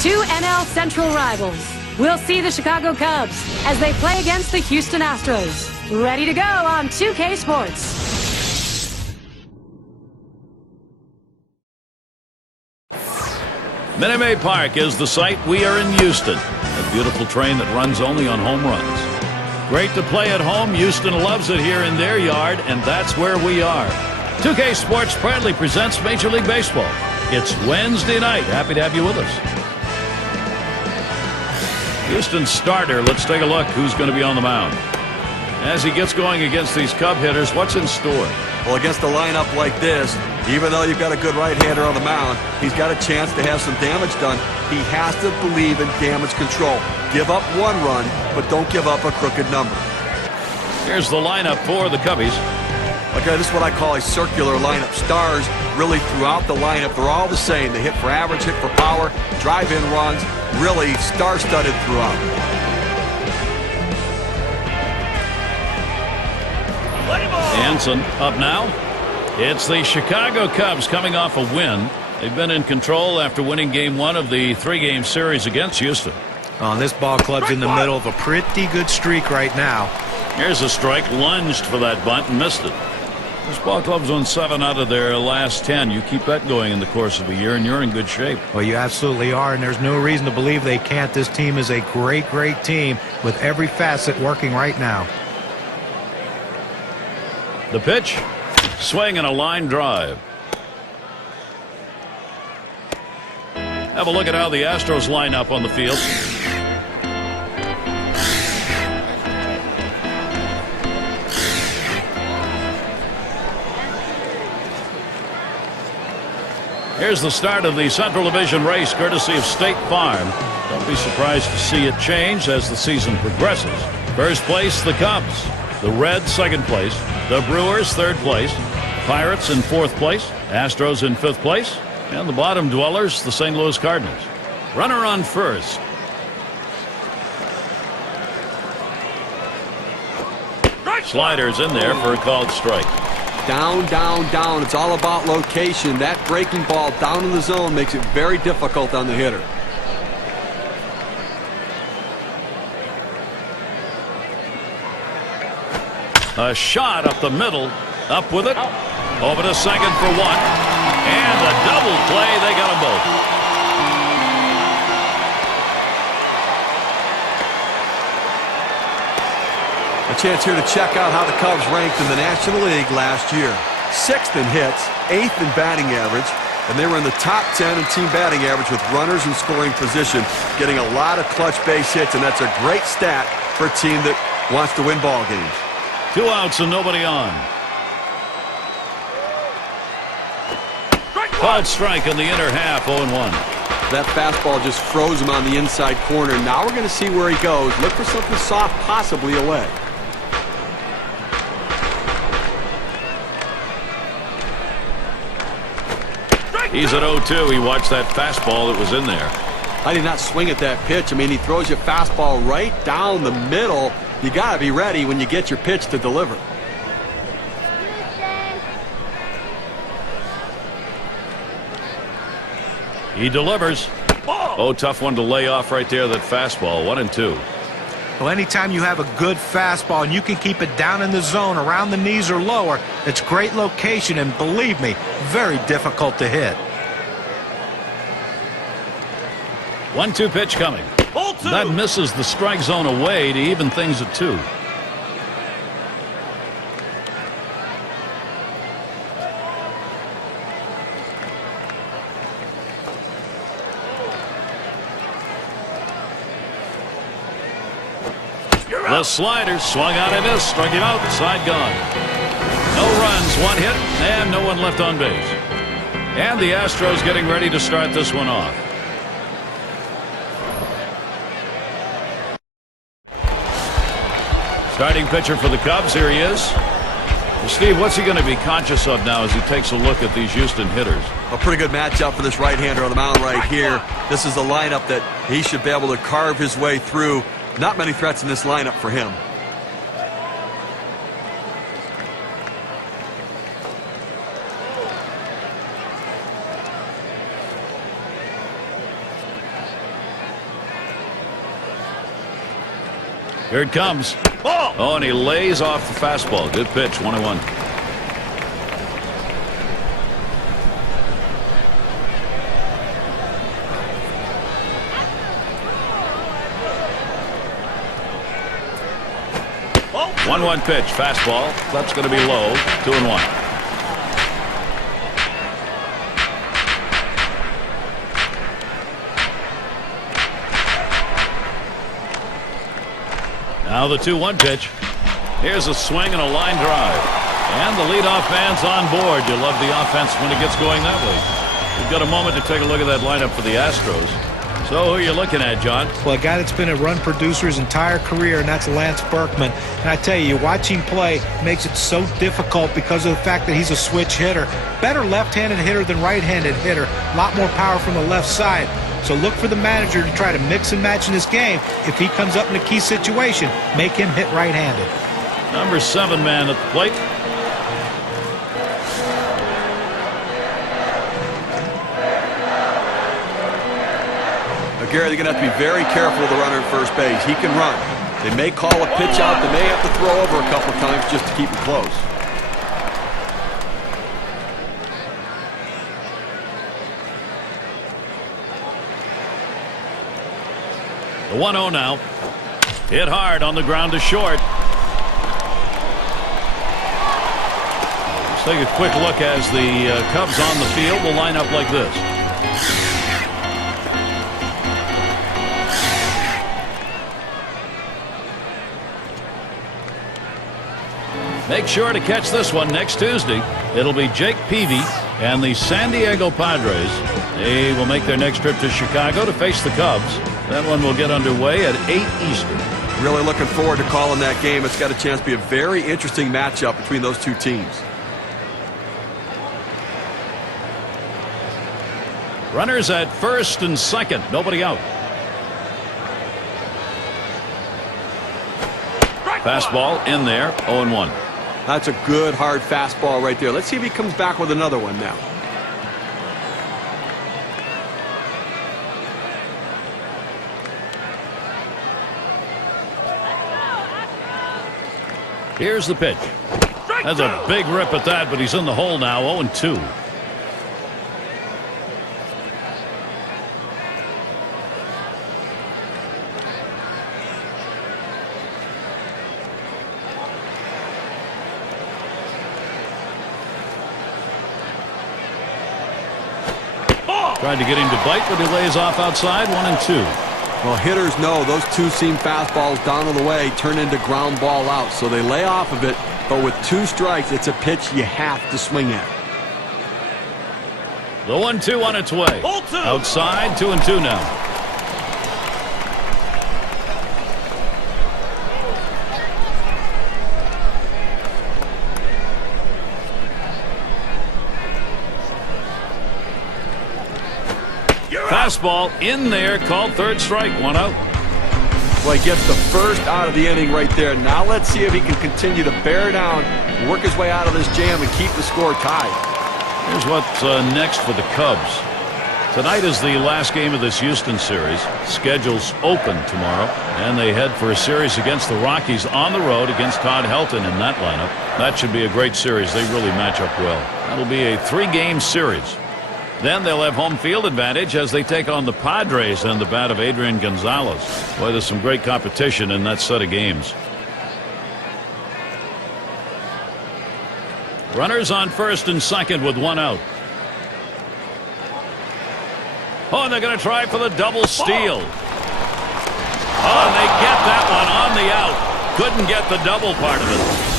Two NL Central rivals. We'll see the Chicago Cubs as they play against the Houston Astros. Ready to go on 2K Sports. Minute Maid Park is the site. We are in Houston. A beautiful train that runs only on home runs. Great to play at home. Houston loves it here in their yard, and that's where we are. 2K Sports proudly presents Major League Baseball. It's Wednesday night. Happy to have you with us. Houston starter. Let's take a look who's going to be on the mound. As he gets going against these Cub hitters, what's in store? Well, against a lineup like this, even though you've got a good right-hander on the mound, he's got a chance to have some damage done. He has to believe in damage control. Give up one run, but don't give up a crooked number. Here's the lineup for the Cubbies. Okay, this is what I call a circular lineup. Stars really throughout the lineup, they're all the same. They hit for average, hit for power, drive-in runs, really star-studded throughout. Hanson up now. It's the Chicago Cubs coming off a win. They've been in control after winning game one of the three-game series against Houston. This ball club's in the middle of a pretty good streak right now. Here's a strike, lunged for that bunt and missed it. This ball club's won 7 out of their last 10. You keep that going in the course of a year, and you're in good shape. Well, you absolutely are, and there's no reason to believe they can't. This team is a great, great team with every facet working right now. The pitch, swing and a line drive. Have a look at how the Astros line up on the field. Here's the start of the Central Division race, courtesy of State Farm. Don't be surprised to see it change as the season progresses. First place, the Cubs. The Reds, second place. The Brewers, third place. Pirates in fourth place. Astros in fifth place. And the bottom dwellers, the St. Louis Cardinals. Runner on first. Sliders in there for a called strike. Down, down, down. It's all about location. That breaking ball down in the zone makes it very difficult on the hitter. A shot up the middle. Up with it. Over to second for one. And a double play. They got them both. A chance here to check out how the Cubs ranked in the National League last year. 6th in hits, 8th in batting average, and they were in the top 10 in team batting average with runners in scoring position, getting a lot of clutch base hits, and that's a great stat for a team that wants to win ball games. 2 outs and nobody on. Called strike in the inner half, 0-1. That fastball just froze him on the inside corner. Now we're going to see where he goes. Look for something soft, possibly away. He's at 0-2. He watched that fastball that was in there. I did not swing at that pitch. I mean, he throws your fastball right down the middle. You got to be ready when you get your pitch to deliver. He delivers. Oh, tough one to lay off right there, that fastball. 1-2. Well, anytime you have a good fastball and you can keep it down in the zone around the knees or lower, it's great location and, believe me, very difficult to hit. 1-2 pitch coming. That misses the strike zone away to even things at 2. The slider swung out and missed. Struck him out. Side gone. No runs, 1 hit, and no one left on base. And the Astros getting ready to start this one off. Starting pitcher for the Cubs. Here he is. Well, Steve, what's he going to be conscious of now as he takes a look at these Houston hitters? A pretty good matchup for this right-hander on the mound right here. This is a lineup that he should be able to carve his way through. Not many threats in this lineup for him. Here it comes. Oh, and he lays off the fastball. Good pitch, 1-1. One pitch, fastball. That's going to be low. 2-1. Now the 2-1 pitch. Here's a swing and a line drive. And the leadoff man's on board. You love the offense when it gets going that way. We've got a moment to take a look at that lineup for the Astros. So who are you looking at, John? Well, a guy that's been a run producer his entire career, and that's Lance Berkman. And I tell you, watch him play makes it so difficult because of the fact that he's a switch hitter. Better left-handed hitter than right-handed hitter. A lot more power from the left side. So look for the manager to try to mix and match in this game. If he comes up in a key situation, make him hit right-handed. Number 7 man at the plate. Gary, they're going to have to be very careful with the runner at first base. He can run. They may call a pitch out. They may have to throw over a couple of times just to keep him close. The 1-0 now. Hit hard on the ground to short. Let's take a quick look as the Cubs on the field will line up like this. Make sure to catch this one next Tuesday. It'll be Jake Peavy and the San Diego Padres. They will make their next trip to Chicago to face the Cubs. That one will get underway at 8 Eastern. Really looking forward to calling that game. It's got a chance to be a very interesting matchup between those two teams. Runners at first and second. Nobody out. Fastball in there. 0-1. That's a good hard fastball right there. Let's see if he comes back with another one now. Here's the pitch. That's a big rip at that, but he's in the hole now. 0-2. Trying to get him to bite, but he lays off outside. 1-2. Well, hitters know those two-seam fastballs down on the way turn into ground ball out, so they lay off of it. But with 2 strikes, it's a pitch you have to swing at. The 1-2 on its way. Outside, 2-2 now. Fastball in there, called third strike, 1 out. Well, he gets the first out of the inning right there. Now let's see if he can continue to bear down, work his way out of this jam, and keep the score tied. Here's what's next for the Cubs. Tonight is the last game of this Houston series. Schedule's open tomorrow, and they head for a series against the Rockies on the road against Todd Helton in that lineup. That should be a great series. They really match up well. That'll be a 3-game series. Then they'll have home field advantage as they take on the Padres and the bat of Adrian Gonzalez. Boy, there's some great competition in that set of games. Runners on first and second with 1 out. Oh, and they're going to try for the double steal. Oh, and they get that one on the out. Couldn't get the double part of it.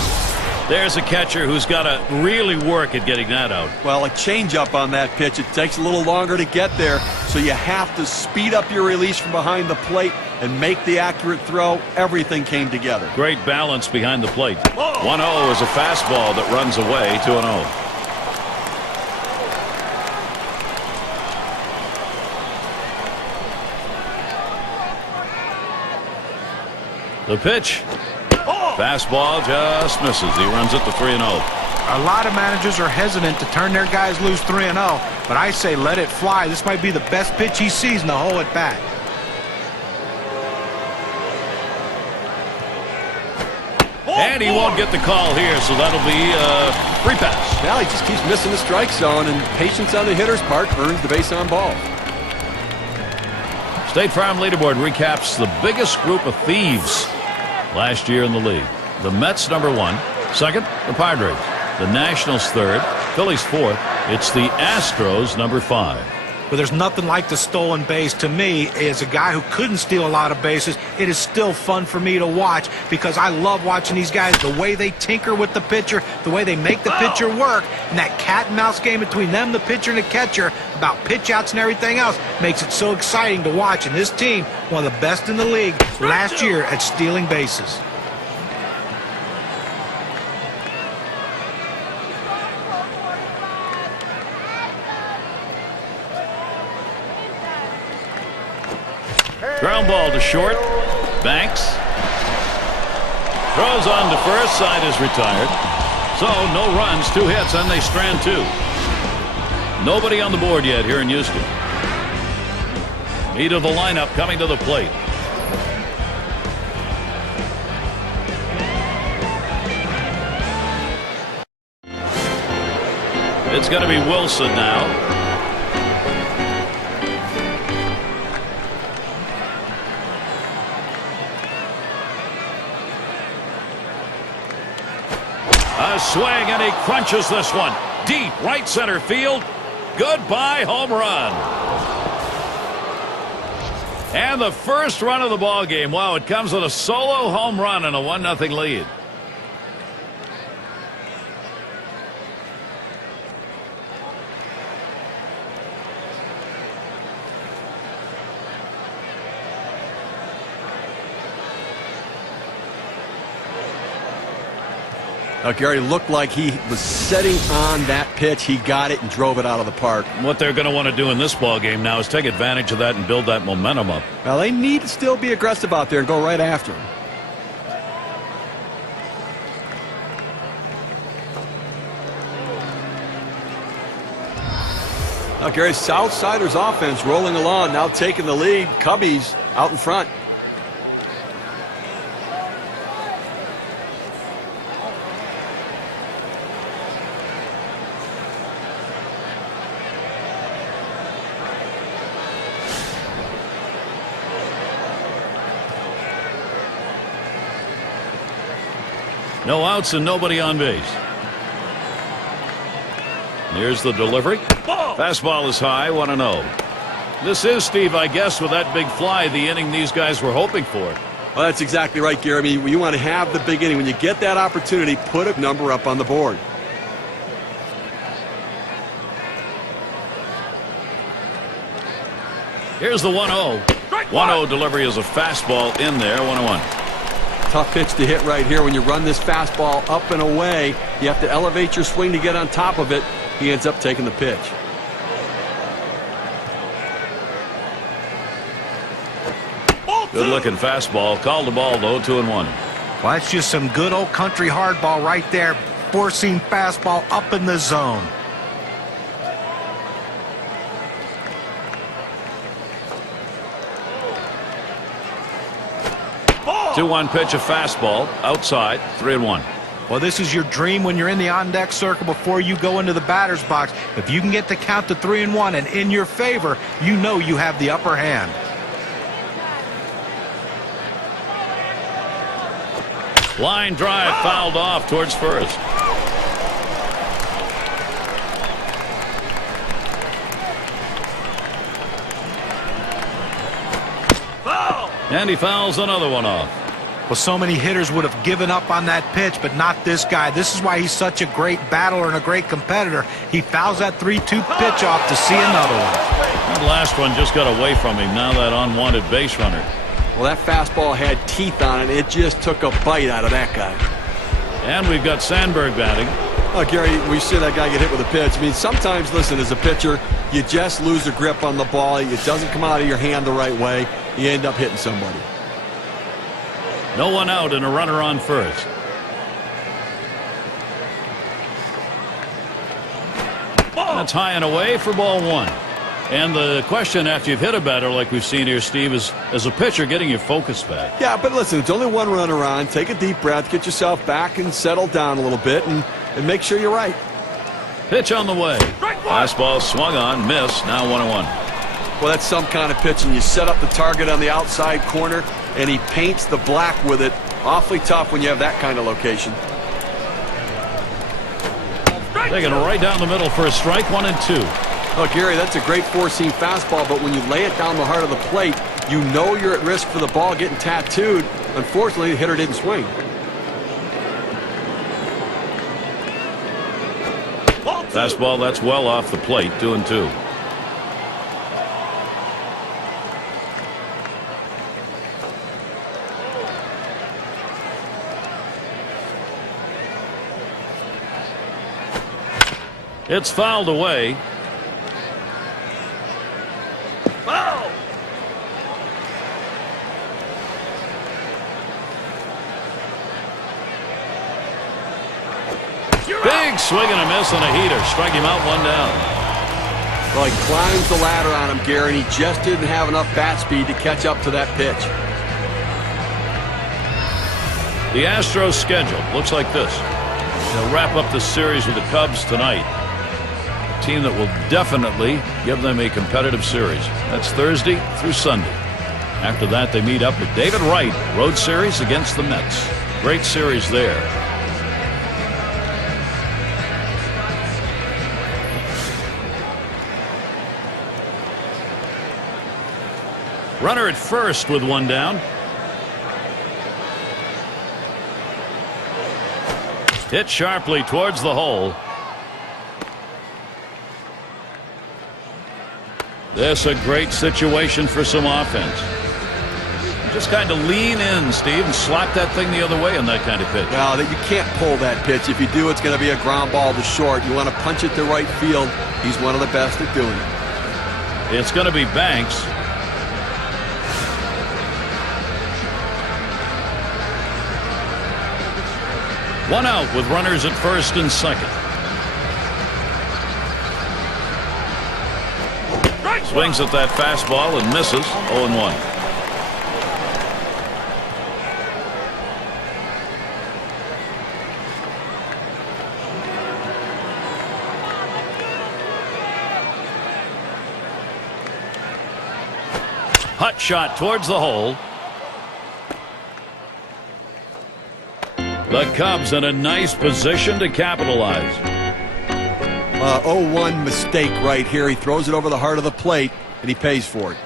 There's a catcher who's got to really work at getting that out. Well, a changeup on that pitch. It takes a little longer to get there, so you have to speed up your release from behind the plate and make the accurate throw. Everything came together. Great balance behind the plate. 1-0 is a fastball that runs away. 2-0. The pitch. Fastball just misses. He runs it to 3-0. A lot of managers are hesitant to turn their guys loose 3-0, but I say let it fly. This might be the best pitch he sees in the whole at bat. And he won't get the call here, so that'll be a free pass. Well, he just keeps missing the strike zone, and patience on the hitter's part earns the base on ball. State Farm leaderboard recaps the biggest group of thieves last year in the league. The Mets #1, second the Padres, the Nationals third, Phillies fourth. It's the Astros #5. But there's nothing like the stolen base. To me, as a guy who couldn't steal a lot of bases, it is still fun for me to watch because I love watching these guys, the way they tinker with the pitcher, the way they make the pitcher work, and that cat and mouse game between them, the pitcher and the catcher, about pitch outs and everything else, makes it so exciting to watch. And this team, one of the best in the league last year at stealing bases. Ground ball to short. Banks throws on to first. Side is retired. So no runs, 2 hits, and they strand 2. Nobody on the board yet here in Houston. Meat of the lineup coming to the plate. It's going to be Wilson now. A swing, and he crunches this one. Deep right center field. Goodbye home run. And the first run of the ball game. Wow, it comes with a solo home run and a 1-0 lead. Now, Gary, looked like he was setting on that pitch. He got it and drove it out of the park. What they're going to want to do in this ball game now is take advantage of that and build that momentum up. Well, they need to still be aggressive out there and go right after him. Now, Gary, Southsiders offense rolling along, now taking the lead. Cubbies out in front. No outs and nobody on base. Here's the delivery. Fastball is high, 1-0. This is, Steve, I guess, with that big fly, the inning these guys were hoping for. Well, that's exactly right, Gary. I mean, you want to have the big inning. When you get that opportunity, put a number up on the board. Here's the 1-0. 1-0 delivery is a fastball in there, 1-1. Tough pitch to hit right here. When you run this fastball up and away, you have to elevate your swing to get on top of it. He ends up taking the pitch. Good looking fastball. Called the ball though, 2-1. Well, that's just some good old country hardball right there. Forcing fastball up in the zone. 2-1 pitch, a fastball outside, 3-1. Well, this is your dream when you're in the on-deck circle before you go into the batter's box. If you can get the count to 3-1 and in your favor, you know you have the upper hand. Line drive fouled off towards first. And he fouls another one off. Well, so many hitters would have given up on that pitch, but not this guy. This is why he's such a great battler and a great competitor. He fouls that 3-2 pitch off to see another one. That last one just got away from him. Now that unwanted base runner. Well, that fastball had teeth on it. It just took a bite out of that guy. And we've got Sandberg batting. Oh, Gary, we see that guy get hit with a pitch. I mean, sometimes, listen, as a pitcher, you just lose a grip on the ball. It doesn't come out of your hand the right way. You end up hitting somebody. No one out and a runner on first. That's high and away for ball one. And the question after you've hit a batter like we've seen here, Steve, is as a pitcher getting your focus back. Yeah, but listen, it's only one runner on. Take a deep breath, get yourself back and settle down a little bit and make sure you're right. Pitch on the way. Fastball swung on, miss. Now 1-1. Well, that's some kind of pitching. You set up the target on the outside corner, and he paints the black with it. Awfully tough when you have that kind of location. Taking it right down the middle for a strike, 1-2. Oh, Gary, that's a great four-seam fastball, but when you lay it down the heart of the plate, you know you're at risk for the ball getting tattooed. Unfortunately, the hitter didn't swing. Fastball, that's well off the plate, 2-2. It's fouled away. Foul! Big swing and a miss on a heater. Strike him out, 1 down. Well, he climbs the ladder on him, Gary, and he just didn't have enough bat speed to catch up to that pitch. The Astros schedule looks like this. They'll wrap up the series with the Cubs tonight. A team that will definitely give them a competitive series. That's Thursday through Sunday. After that, they meet up with David Wright, road series against the Mets. Great series there. Runner at first with 1 down. Hit sharply towards the hole. This a great situation for some offense. Just kind of lean in, Steve, and slap that thing the other way on that kind of pitch. Well, you can't pull that pitch. If you do, it's going to be a ground ball to short. You want to punch it to right field. He's one of the best at doing it. It's going to be Banks. One out with runners at first and second. Swings at that fastball and misses. 0-1. Hot shot towards the hole. The Cubs in a nice position to capitalize. 0-1 mistake right here. He throws it over the heart of the plate, and he pays for it.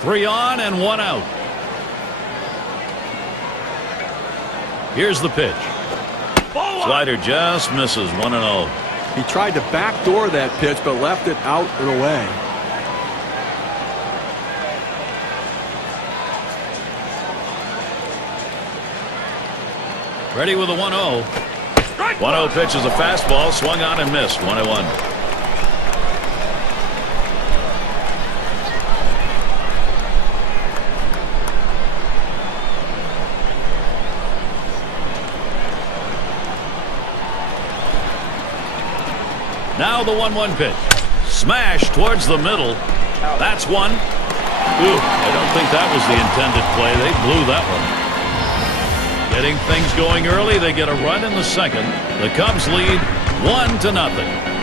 Three on and 1 out. Here's the pitch. Slider just misses. 1-0. He tried to backdoor that pitch, but left it out and away. Ready with a 1-0. 1-0 pitch is a fastball. Swung on and missed. 1-1. Now the 1-1 pitch. Smash towards the middle. That's one. Ooh, I don't think that was the intended play. They blew that one. Getting things going early. They get a run in the second. The Cubs lead 1-0.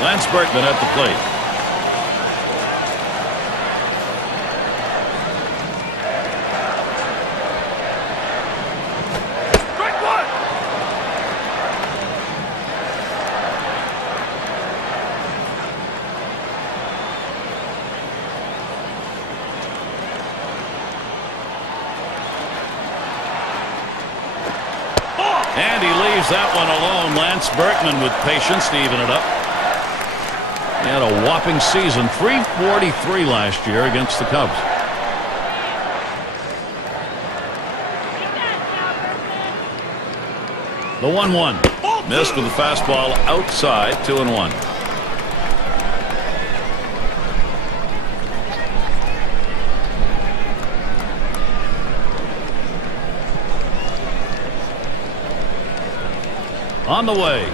Lance Berkman at the plate. Strike one. And he leaves that one alone. Lance Berkman with patience to even it up. He had a whopping season, .343 last year against the Cubs. The 1-1. Missed with the fastball outside, 2-1. On the way.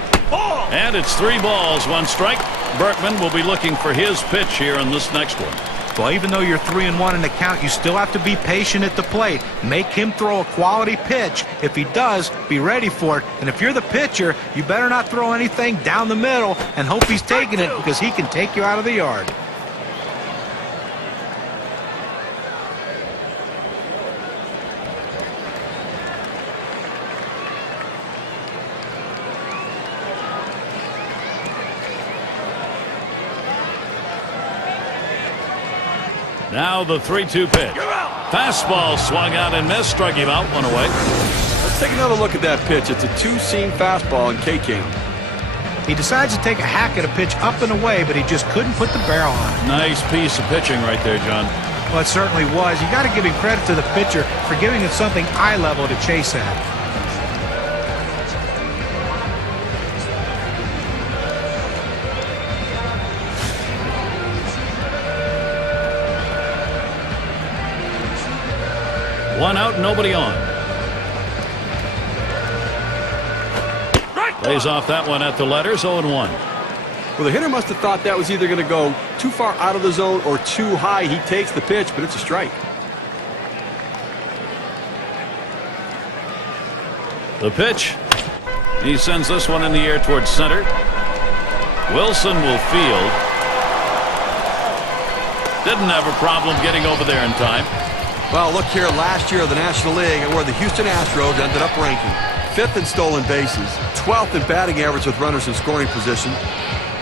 And it's 3 balls, 1 strike. Berkman will be looking for his pitch here in this next one. Well, even though you're 3-1 in the count, you still have to be patient at the plate. Make him throw a quality pitch. If he does, be ready for it. And if you're the pitcher, you better not throw anything down the middle and hope he's taking it, because he can take you out of the yard. Now the 3-2 pitch. Fastball swung out and missed. Struck him out, 1 away. Let's take another look at that pitch. It's a 2-seam fastball in K-count. He decides to take a hack at a pitch up and away, but he just couldn't put the barrel on it. Nice piece of pitching right there, John. Well, it certainly was. You got to give him credit to the pitcher for giving him something eye level to chase at. One out, nobody on. Lays off that one at the letters, 0-1. Well, the hitter must have thought that was either going to go too far out of the zone or too high. He takes the pitch, but it's a strike. The pitch. He sends this one in the air towards center. Wilson will field. Didn't have a problem getting over there in time. Well, look here, last year of the National League and where the Houston Astros ended up ranking. 5th in stolen bases, 12th in batting average with runners in scoring position.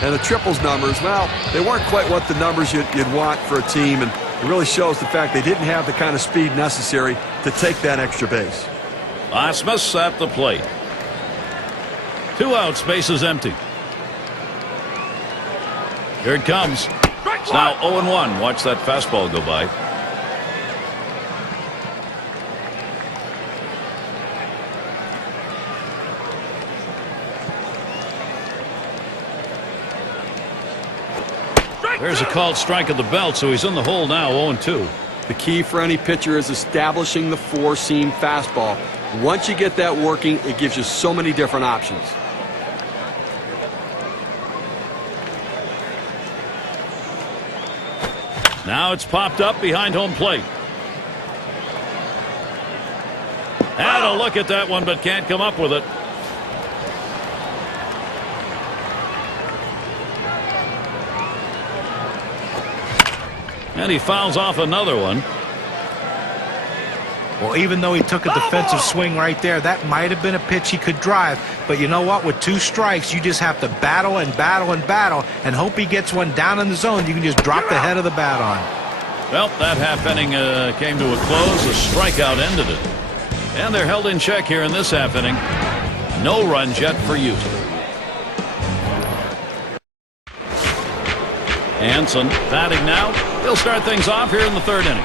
And the triples numbers, well, they weren't quite what the numbers you'd want for a team, and it really shows the fact they didn't have the kind of speed necessary to take that extra base. Asmus at the plate. 2 outs, bases empty. Here it comes. It's now 0-1. Watch that fastball go by. There's a called strike at the belt, so he's in the hole now, 0-2. The key for any pitcher is establishing the 4-seam fastball. Once you get that working, it gives you so many different options. Now it's popped up behind home plate. Had a look at that one, but can't come up with it. And he fouls off another one. Well, even though he took a defensive swing right there, that might have been a pitch he could drive. But you know what? With 2 strikes, you just have to battle and battle and battle and hope he gets one down in the zone. You can just drop the head of the bat on. Well, that half inning came to a close. A strikeout ended it. And they're held in check here in this half inning. No runs yet for Houston. Hanson batting now. He'll start things off here in the 3rd inning.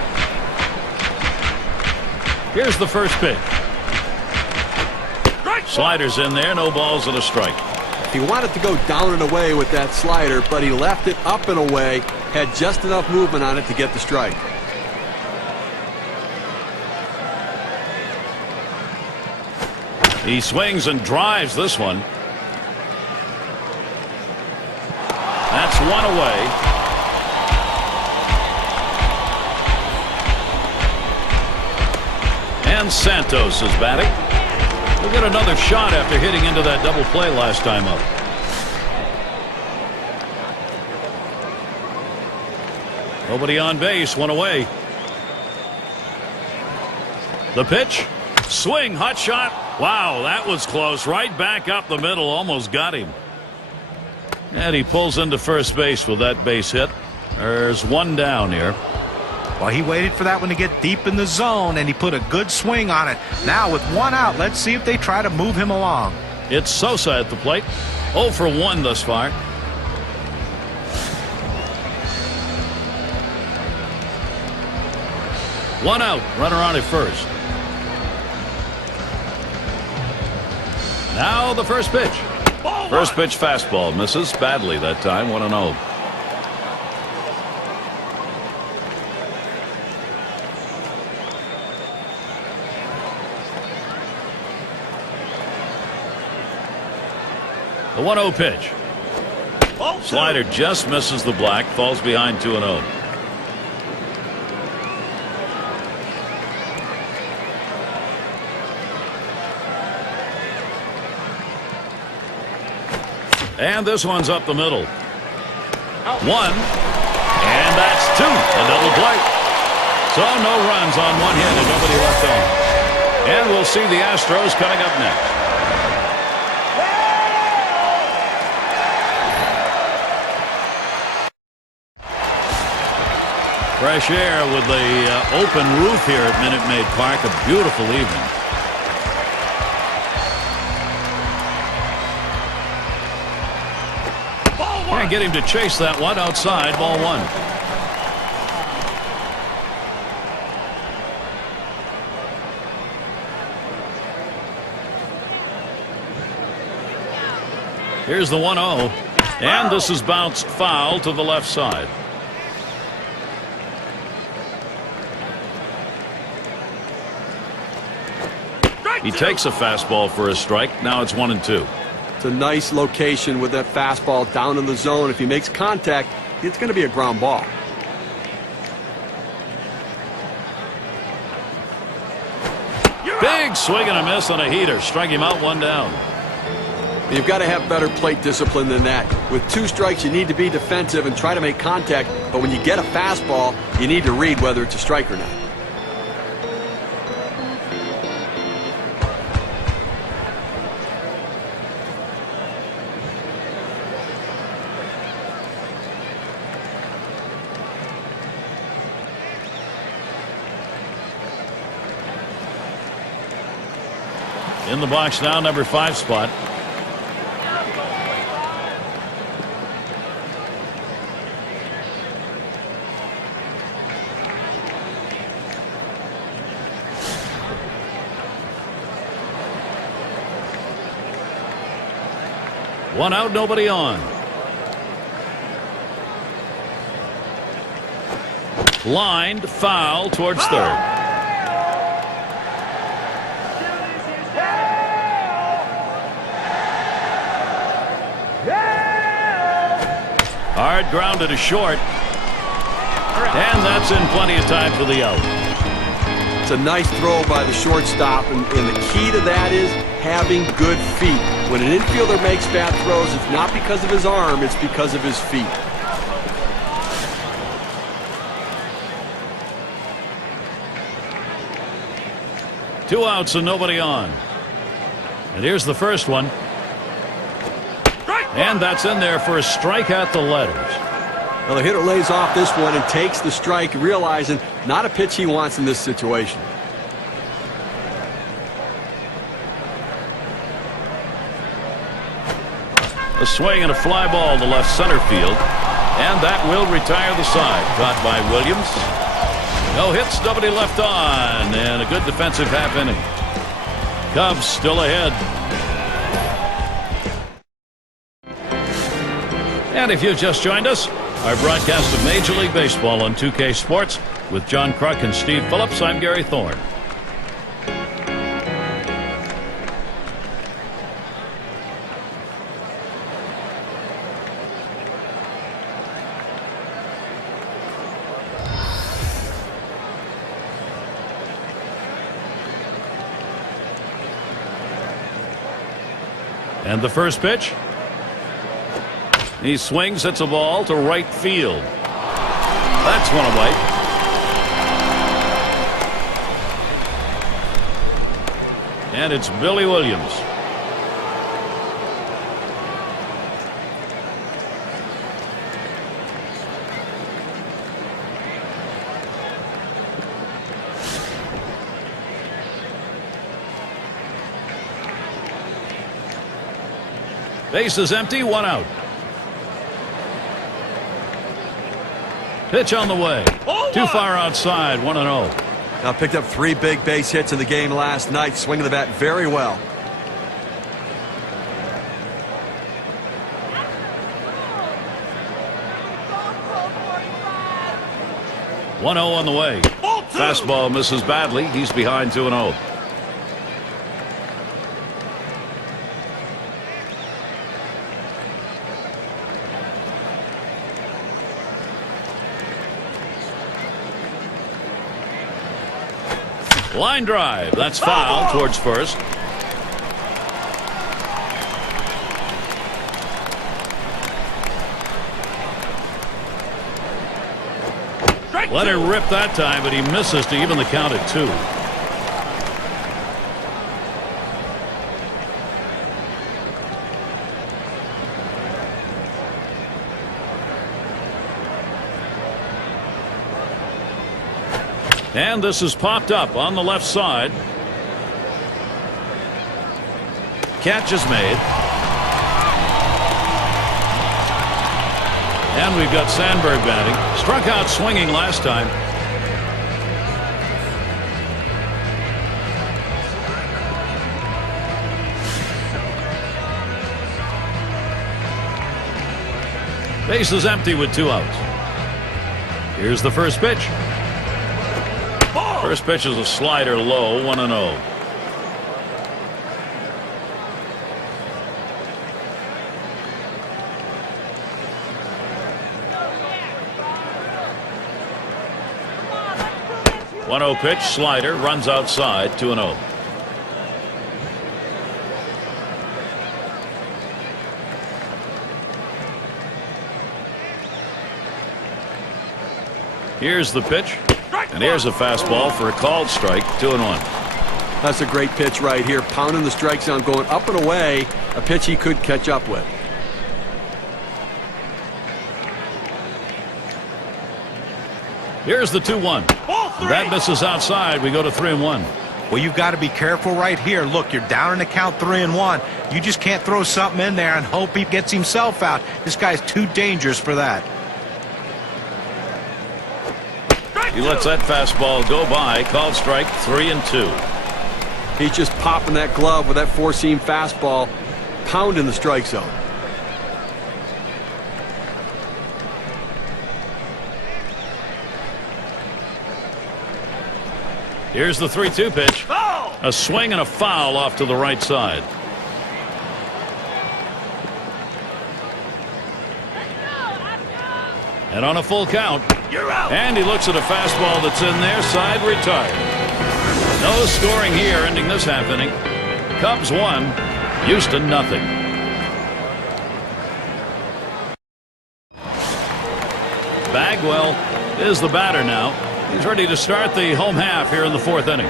Here's the first pitch. Sliders in there, no balls and a strike. He wanted to go down and away with that slider, but he left it up and away, had just enough movement on it to get the strike. He swings and drives this one. That's 1 away. And Santos is batting. He'll get another shot after hitting into that double play last time up. Nobody on base, 1 away. The pitch. Swing, hot shot. Wow, that was close. Right back up the middle, almost got him. And he pulls into first base with that base hit. There's 1 down here. Well, he waited for that one to get deep in the zone, and he put a good swing on it. Now, with 1 out, let's see if they try to move him along. It's Sosa at the plate. 0 for 1 thus far. One out. Runner on at first. Now the first pitch. First pitch fastball misses badly that time. 1-0. The 1-0 pitch. Slider just misses the black. Falls behind 2-0. And this one's up the middle. One. And that's two. A double play. So no runs on one hit and nobody left on. And we'll see the Astros coming up next. Fresh air with the open roof here at Minute Maid Park. A beautiful evening. Can't get him to chase that one outside. Ball one. Here's the 1-0. And this is bounced foul to the left side. He takes a fastball for a strike. Now it's 1-2. It's a nice location with that fastball down in the zone. If he makes contact, it's going to be a ground ball. Big swing and a miss on a heater. Strike him out, one down. You've got to have better plate discipline than that. With two strikes, you need to be defensive and try to make contact. But when you get a fastball, you need to read whether it's a strike or not. In the box now, number 5 spot. One out, nobody on. Lined foul towards third. Hard grounded to short. And that's in plenty of time for the out. It's a nice throw by the shortstop, and the key to that is having good feet. When an infielder makes bad throws, it's not because of his arm, it's because of his feet. Two outs and nobody on. And here's the first one. And that's in there for a strike at the letters. Well, the hitter lays off this one and takes the strike, realizing not a pitch he wants in this situation. A swing and a fly ball to left center field. And that will retire the side. Caught by Williams. No hits, nobody left on. And a good defensive half inning. Cubs still ahead. And if you've just joined us, our broadcast of Major League Baseball on 2K Sports with John Kruk and Steve Phillips. I'm Gary Thorne. And the first pitch. He swings, hits a ball to right field. That's one away. And it's Billy Williams. Base is empty, one out. Pitch on the way. Too far outside, 1-0. Now picked up 3 big base hits in the game last night, swinging the bat very well. One 0 on the way. Fastball misses badly. He's behind 2-0. Line drive. That's foul towards first. Let it rip that time, but he misses to even the count at 2. And this is popped up on the left side. Catch is made. And we've got Sandberg batting. Struck out swinging last time. Base is empty with 2 outs. Here's the first pitch. First pitch is a slider low, 1-0. Pitch, slider, runs outside, 2-0. Here's the pitch, and here's a fastball for a called strike, 2-1. That's a great pitch right here, pounding the strike zone, going up and away, a pitch he could catch up with. Here's the 2-1. That misses outside. We go to 3-1. Well, you've got to be careful right here. Look, you're down in the count 3-1. You just can't throw something in there and hope he gets himself out. This guy's too dangerous for that. He lets that fastball go by. Called strike, 3-2. He's just popping that glove with that 4-seam fastball, pounding the strike zone. Here's the 3-2 pitch. A swing and a foul off to the right side. And on a full count. And he looks at a fastball that's in there. Side retired. No scoring here ending this half inning. Cubs 1, Houston nothing. Bagwell is the batter now. He's ready to start the home half here in the 4th inning.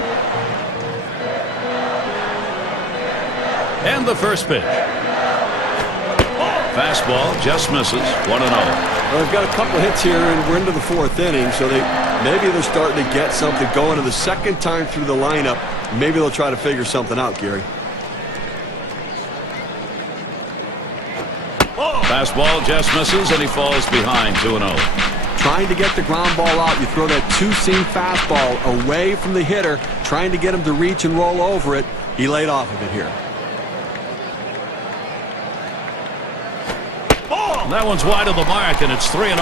And the first pitch. Fastball just misses, 1-0. Well, they've got a couple hits here, and we're into the 4th inning, so maybe they're starting to get something going. To the second time through the lineup, maybe they'll try to figure something out, Gary. Fastball just misses, and he falls behind, 2-0. Trying to get the ground ball out. You throw that 2-seam fastball away from the hitter, trying to get him to reach and roll over it. He laid off of it here. That one's wide of the mark, and it's 3-0.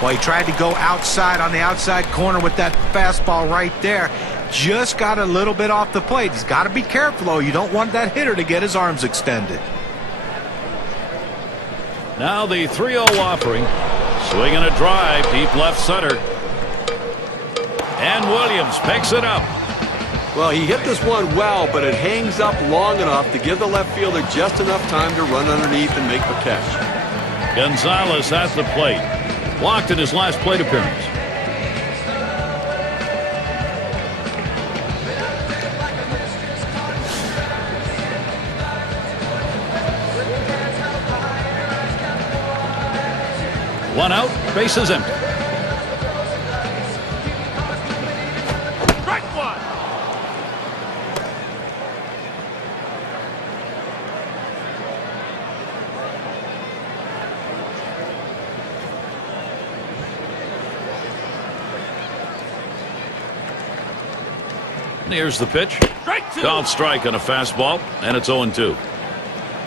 Well, he tried to go outside on the outside corner with that fastball right there. Just got a little bit off the plate. He's got to be careful, though. You don't want that hitter to get his arms extended. Now the 3-0 offering. Swing and a drive, deep left center. And Williams picks it up. Well, he hit this one well, but it hangs up long enough to give the left fielder just enough time to run underneath and make the catch. Gonzalez at the plate. Walked in his last plate appearance. One out, bases empty. Strike one. And here's the pitch. Called strike on a fastball, and it's 0-2.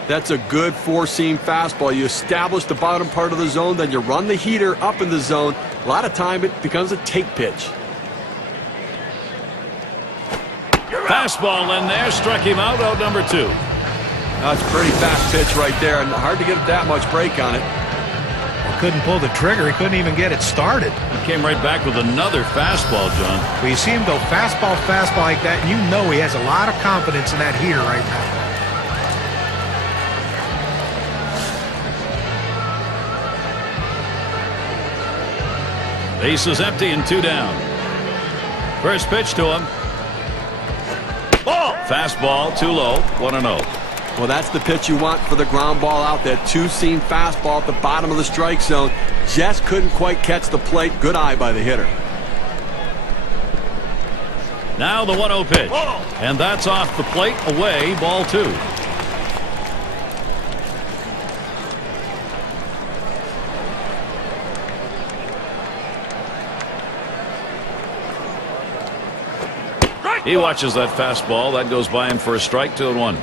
That's a good four-seam fastball. You establish the bottom part of the zone, then you run the heater up in the zone. A lot of time it becomes a take pitch. Fastball in there, struck him out number 2. That's a pretty fast pitch right there, and hard to get that much break on it. Couldn't pull the trigger. He couldn't even get it started. He came right back with another fastball, John. Well, you see him go fastball like that, and you know he has a lot of confidence in that heater right now. Base is empty and 2 down. First pitch to him. Ball! Fastball, too low, 1-0. Well, that's the pitch you want for the ground ball out. That two-seam fastball at the bottom of the strike zone. Just couldn't quite catch the plate. Good eye by the hitter. Now the 1-0 pitch. And that's off the plate, away, ball 2. He watches that fastball. That goes by him for a strike, 2-1.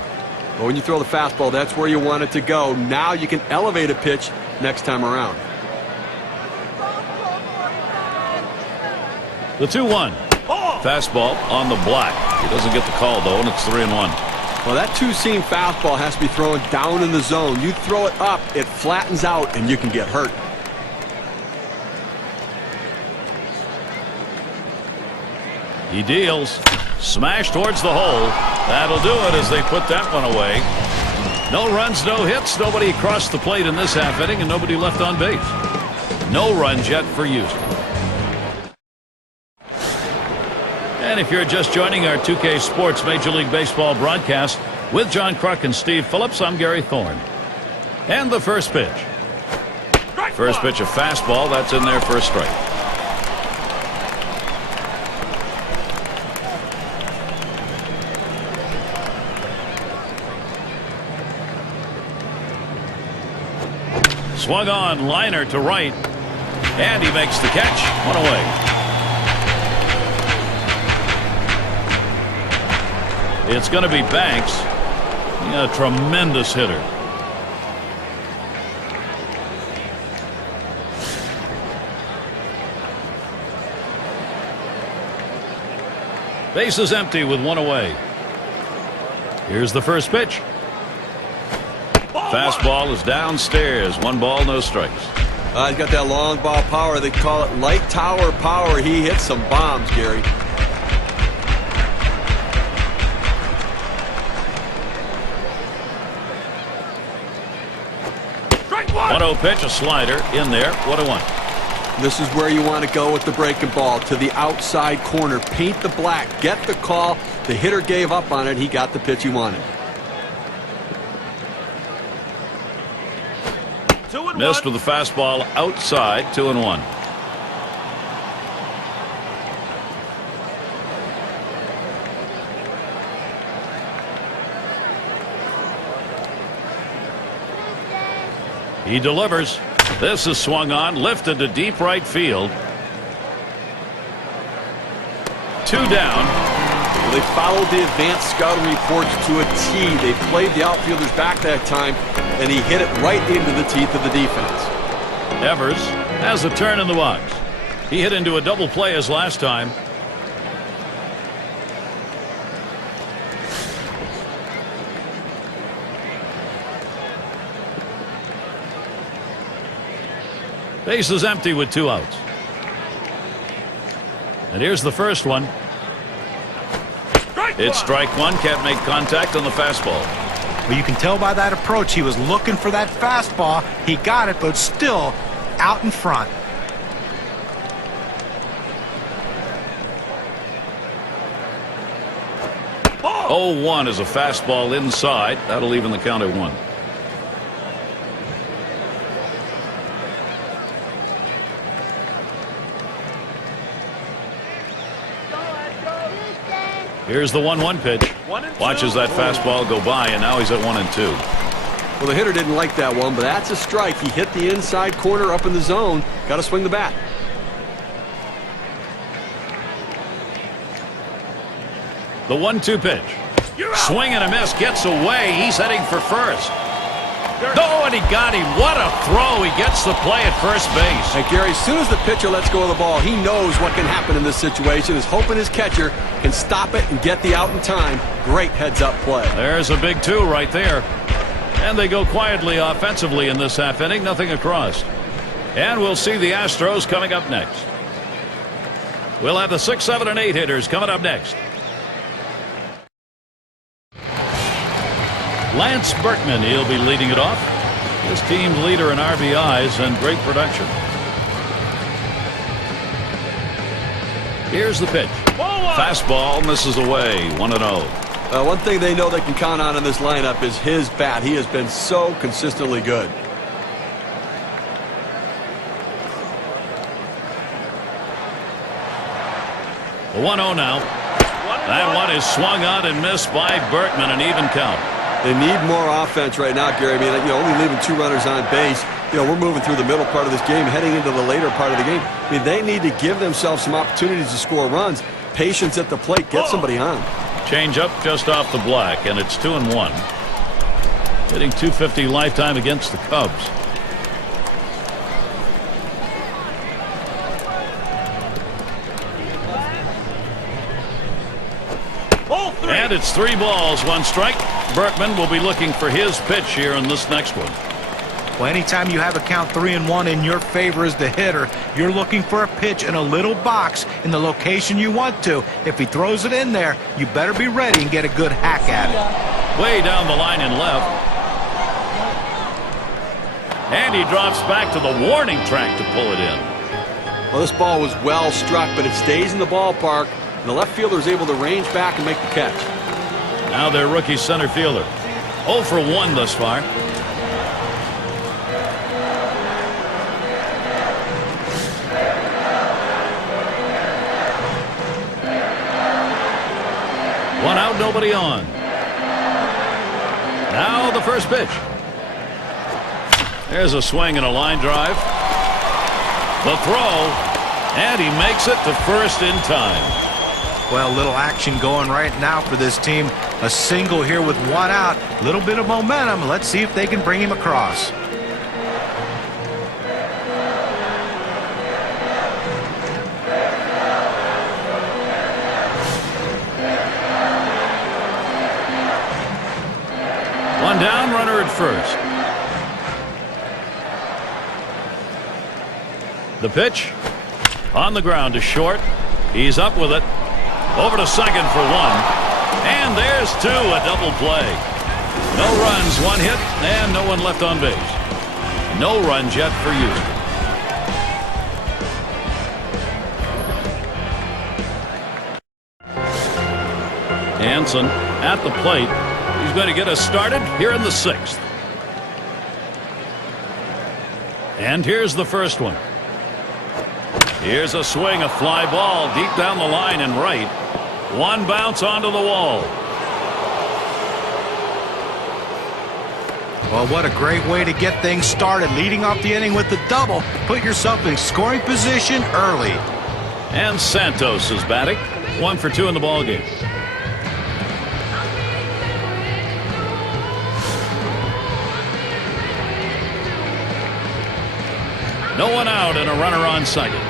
But when you throw the fastball, that's where you want it to go. Now you can elevate a pitch next time around. The 2-1. Fastball on the block. He doesn't get the call, though, and it's 3-1. Well, that two-seam fastball has to be thrown down in the zone. You throw it up, it flattens out, and you can get hurt. He deals. Smash towards the hole. That'll do it as they put that one away. No runs, no hits. Nobody across the plate in this half inning, and nobody left on base. No runs yet for Houston. And if you're just joining our 2K Sports Major League Baseball broadcast with John Kruk and Steve Phillips, I'm Gary Thorne. And the first pitch. First pitch, a fastball. That's in there for a strike. Swung on, liner to right, and he makes the catch. One away. It's going to be Banks. A tremendous hitter. Base is empty with one away. Here's the first pitch. Fastball is downstairs. 1 ball, no strikes. He's got that long ball power. They call it light tower power. He hits some bombs, Gary. Strike 1-0 pitch, a slider in there. 1-1. This is where you want to go with the breaking ball, to the outside corner. Paint the black. Get the call. The hitter gave up on it. He got the pitch he wanted. Missed with the fastball outside. 2-1. He delivers. This is swung on, lifted to deep right field. 2 down. Well, they followed the advanced scouting reports to a T. They played the outfielders back that time, and he hit it right into the teeth of the defense. Evers has a turn in the box. He hit into a double play as last time. Base is empty with 2 outs. And here's the first one. It's strike 1. Can't make contact on the fastball. Well, you can tell by that approach he was looking for that fastball. He got it, but still out in front. Oh, 1 is a fastball inside. That'll even the count at 1. Here's the 1-1 pitch. Watches that fastball go by, and now he's at 1-2. Well, the hitter didn't like that one, but that's a strike. He hit the inside corner up in the zone. Got to swing the bat. The 1-2 pitch. Swing and a miss. Gets away. He's heading for first. No, and he got him. What a throw. He gets the play at first base. Hey, Gary, as soon as the pitcher lets go of the ball, he knows what can happen in this situation. He's hoping his catcher can stop it and get the out in time. Great heads-up play. There's a big 2 right there. And they go quietly offensively in this half inning. Nothing across. And we'll see the Astros coming up next. We'll have the 6, 7, and 8 hitters coming up next. Lance Berkman, he'll be leading it off. His team's leader in RBIs and great production. Here's the pitch. Fastball misses away. 1-0. One thing they know they can count on in this lineup is his bat. He has been so consistently good. The 1-0 now. That one is swung on and missed by Berkman, an even count. They need more offense right now, Gary. I mean, only leaving 2 runners on base. We're moving through the middle part of this game, heading into the later part of the game. I mean, they need to give themselves some opportunities to score runs. Patience at the plate. Get somebody on. Change up just off the black, and it's 2-1. Hitting .250 lifetime against the Cubs. And it's 3 balls, 1 strike. Berkman will be looking for his pitch here in this next one. Well, anytime you have a count 3-1 in your favor as the hitter, you're looking for a pitch in a little box in the location you want to. If he throws it in there, you better be ready and get a good hack at it. Way down the line and left. And he drops back to the warning track to pull it in. Well, this ball was well struck, but it stays in the ballpark. The left fielder is able to range back and make the catch. Now their rookie center fielder. 0 for 1 thus far. One out, nobody on. Now the first pitch. There's a swing and a line drive. The throw, and he makes it to first in time. Well, little action going right now for this team. A single here with 1 out. Little bit of momentum. Let's see if they can bring him across. One down, runner at first. The pitch on the ground to short. He's up with it. Over to second for 1. And there's 2, a double play. No runs, 1 hit, and no one left on base. No runs yet for Houston. Hanson at the plate. He's going to get us started here in the 6th. And here's the first one. Here's a swing, a fly ball deep down the line and right. 1 bounce onto the wall. Well, what a great way to get things started. Leading off the inning with the double. Put yourself in scoring position early. And Santos is batting. 1 for 2 in the ballgame. No one out and a runner on second.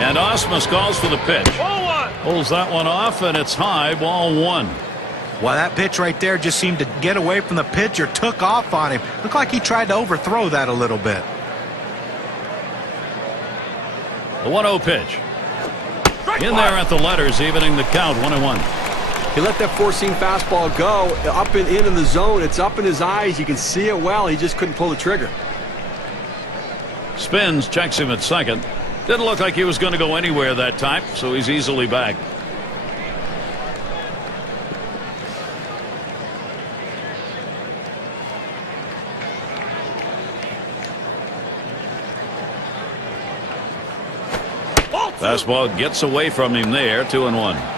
And Osmus calls for the pitch. Pulls that one off, and it's high, ball 1. Well, that pitch right there just seemed to get away from the pitcher, took off on him. Looked like he tried to overthrow that a little bit. The 1-0 pitch. In there at the letters, evening the count, 1-1. He let that four-seam fastball go up and in the zone. It's up in his eyes. You can see it well. He just couldn't pull the trigger. Spins, checks him at second. Didn't look like he was going to go anywhere that time, so he's easily back. Fastball gets away from him there, 2-1.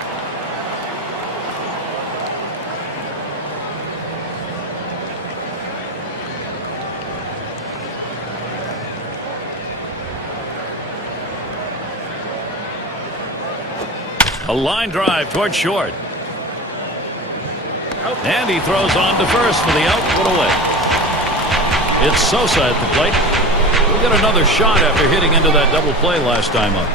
A line drive toward short. And he throws on to first for the out. Put away. It's Sosa at the plate. We'll get another shot after hitting into that double play last time up.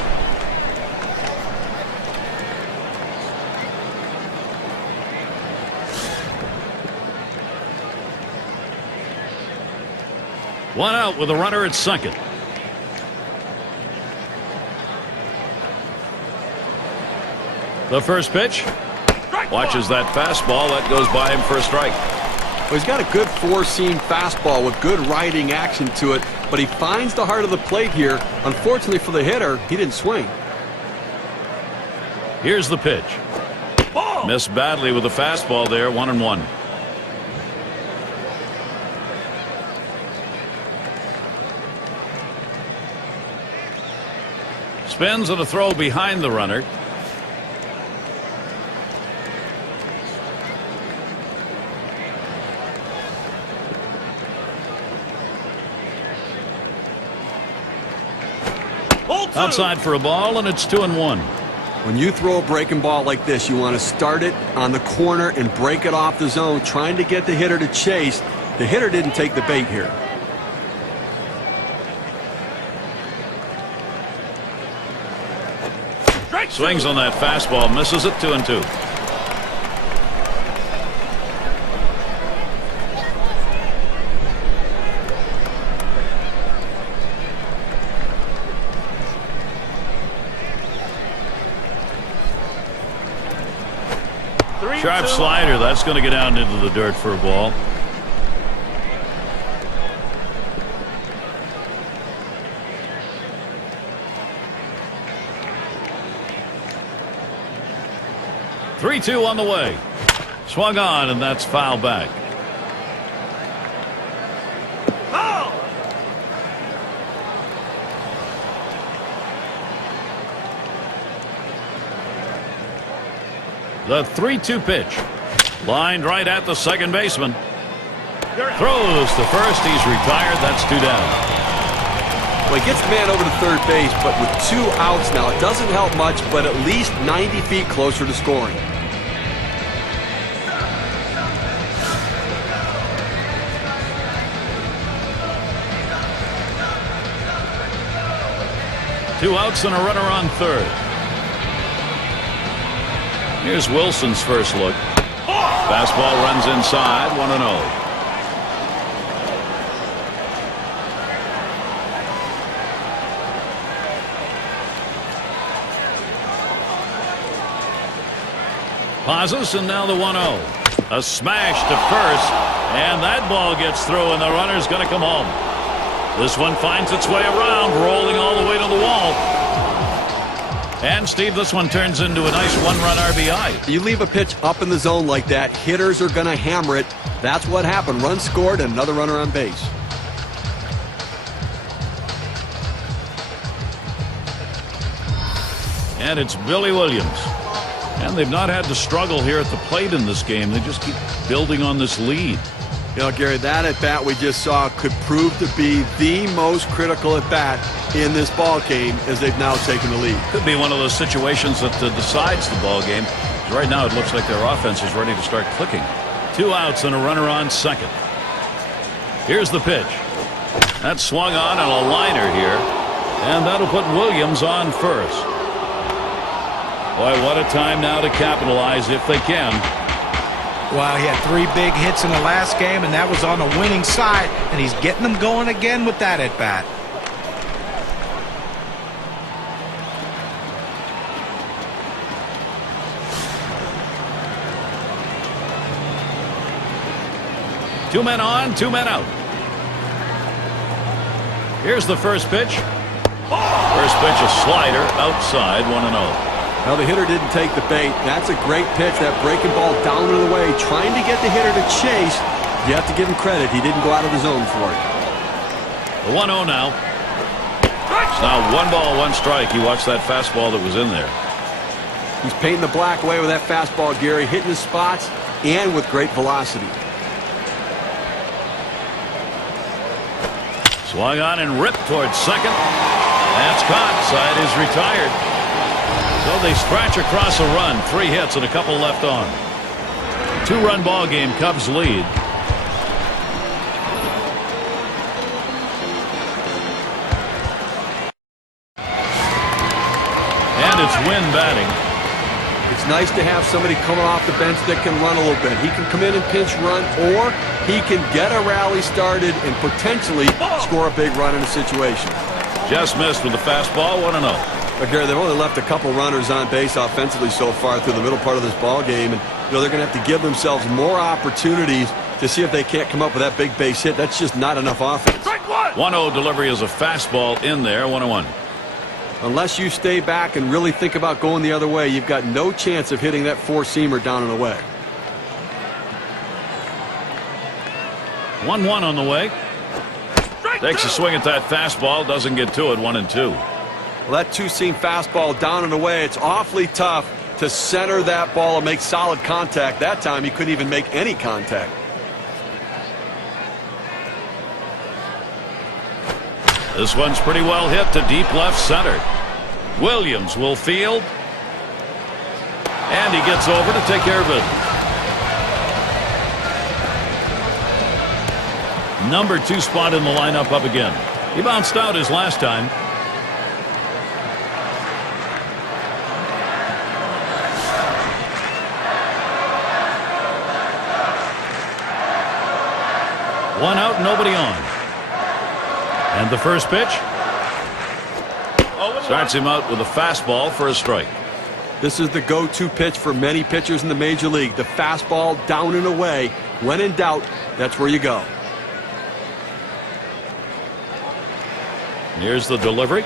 One out with a runner at second. The first pitch. Watches that fastball. That goes by him for a strike. Well, he's got a good four-seam fastball with good riding action to it, but he finds the heart of the plate here. Unfortunately for the hitter, he didn't swing. Here's the pitch. Missed badly with the fastball there. 1-1. Spins and a throw behind the runner. Outside for a ball, and it's 2-1. When you throw a breaking ball like this, you want to start it on the corner and break it off the zone, trying to get the hitter to chase. The hitter didn't take the bait here. Swings on that fastball, misses it. 2-2. Sharp slider. That's going to get down into the dirt for a ball. Three-two on the way. Swung on, and that's foul back. The 3-2 pitch. Lined right at the second baseman. Throws to first. He's retired. That's 2 down. Well, he gets the man over to third base, but with 2 outs now, it doesn't help much, but at least 90 feet closer to scoring. Two outs and a runner on third. Here's Wilson's first look. Fastball runs inside. 1-0. Pauses, and now the 1-0. A smash to first, and that ball gets through, and the runner's going to come home. This one finds its way around, rolling all the way to the wall. And, Steve, this one turns into a nice one-run RBI. You leave a pitch up in the zone like that, hitters are going to hammer it. That's what happened. Run scored, and another runner on base. And it's Billy Williams. And they've not had to struggle here at the plate in this game. They just keep building on this lead. You know, Gary, that at-bat we just saw could prove to be the most critical at-bat in this ball game as they've now taken the lead. Could be one of those situations that decides the ball game. Right now it looks like their offense is ready to start clicking. 2 outs and a runner on second. Here's the pitch. That's swung on a liner here. And that'll put Williams on first. Boy, what a time now to capitalize if they can. Well, he had 3 big hits in the last game, and that was on the winning side, and he's getting them going again with that at-bat. Two men on, 2 men out. Here's the first pitch. First pitch, a slider outside, 1-0. Well, the hitter didn't take the bait. That's a great pitch. That breaking ball down and away, trying to get the hitter to chase. You have to give him credit. He didn't go out of the zone for it. The 1-0 now. It's now 1 ball, 1 strike. You watch that fastball that was in there. He's painting the black away with that fastball, Gary, hitting his spots and with great velocity. Swung on and ripped towards second. That's caught. Side is retired. So they scratch across a run. 3 hits and a couple left on. 2-run ball game. Cubs lead. And it's Wynn batting. It's nice to have somebody coming off the bench that can run a little bit. He can come in and pinch run, or he can get a rally started and potentially score a big run in a situation. Just missed with the fastball. 1-0. But Gary, they've only left a couple runners on base offensively so far through the middle part of this ball game, and they're going to have to give themselves more opportunities to see if they can't come up with that big base hit. That's just not enough offense. 1-0 delivery is a fastball in there. 1-1. Unless you stay back and really think about going the other way, you've got no chance of hitting that 4-seamer down and away. 1-1 on the way. Takes a swing at that fastball. Doesn't get to it. 1-2. Well, that 2-seam fastball down and away, it's awfully tough to center that ball and make solid contact. That time he couldn't even make any contact. This one's pretty well hit to deep left center. Williams will field. And he gets over to take care of it. Number 2 spot in the lineup up again. He bounced out his last time. One out, nobody on. And the first pitch starts him out with a fastball for a strike. This is the go-to pitch for many pitchers in the major league. The fastball down and away. When in doubt, that's where you go. Here's the delivery.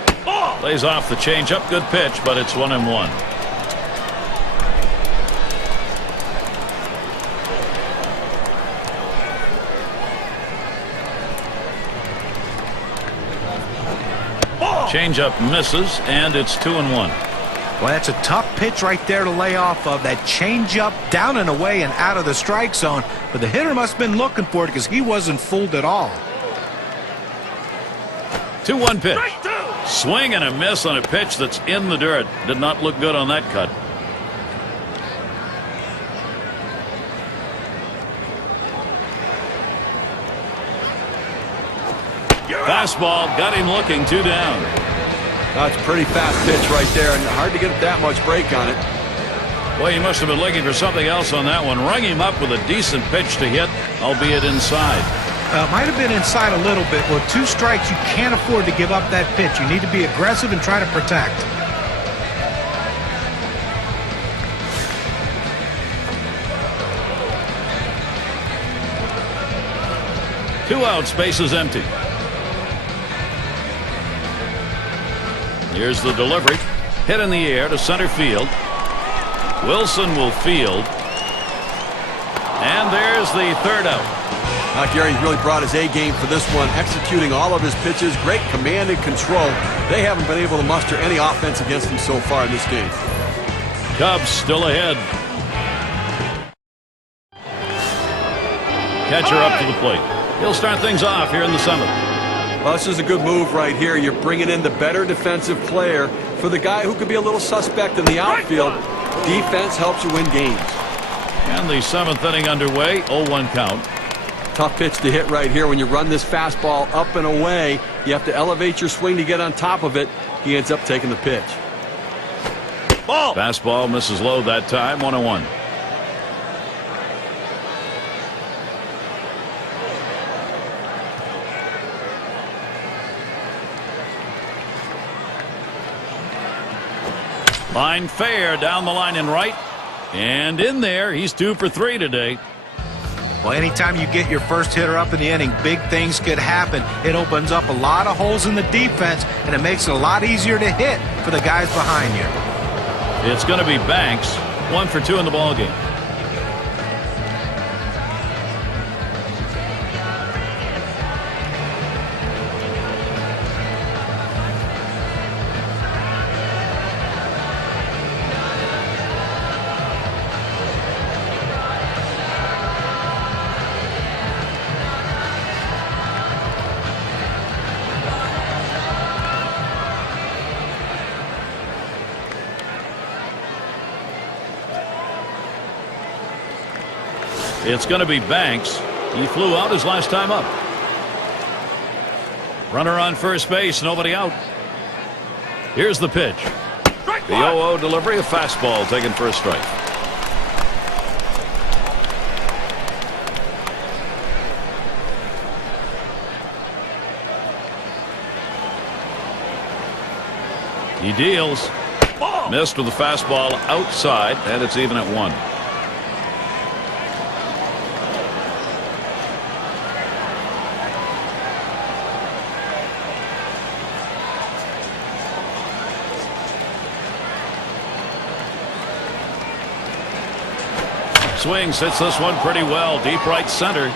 Lays off the changeup. Good pitch, but it's 1-1. Changeup misses, and it's 2-1. Well, that's a tough pitch right there to lay off of. That changeup down and away and out of the strike zone. But the hitter must have been looking for it because he wasn't fooled at all. 2-1 pitch. Swing and a miss on a pitch that's in the dirt. Did not look good on that cut. Fastball got him looking. 2 down. That's a pretty fast pitch right there, and hard to get that much break on it. Well, you must have been looking for something else on that one. Rung him up with a decent pitch to hit, albeit inside. Might have been inside a little bit. With 2 strikes, you can't afford to give up that pitch. You need to be aggressive and try to protect. Two outs, base is empty. Here's the delivery. Hit in the air to center field. Wilson will field. And there's the 3rd out. Gary's really brought his A game for this one, executing all of his pitches. Great command and control. They haven't been able to muster any offense against him so far in this game. Cubs still ahead. Catcher up to the plate. He'll start things off here in the 7th. Well, this is a good move right here. You're bringing in the better defensive player for the guy who could be a little suspect in the outfield. Defense helps you win games. And the 7th inning underway. 0-1 count. Tough pitch to hit right here. When you run this fastball up and away, you have to elevate your swing to get on top of it. He ends up taking the pitch. Ball. Fastball misses low that time. 1-1. Line fair down the line and right. And in there, he's 2 for 3 today. Well, anytime you get your first hitter up in the inning, big things could happen. It opens up a lot of holes in the defense, and it makes it a lot easier to hit for the guys behind you. It's going to be Banks. 1 for 2 in the ballgame. It's going to be Banks. He flew out his last time up. Runner on first base, nobody out. Here's the pitch. The 0-0 delivery, a fastball taken for a strike. He deals. Missed with the fastball outside, and it's even at 1. Swings, hits this one pretty well, deep right center.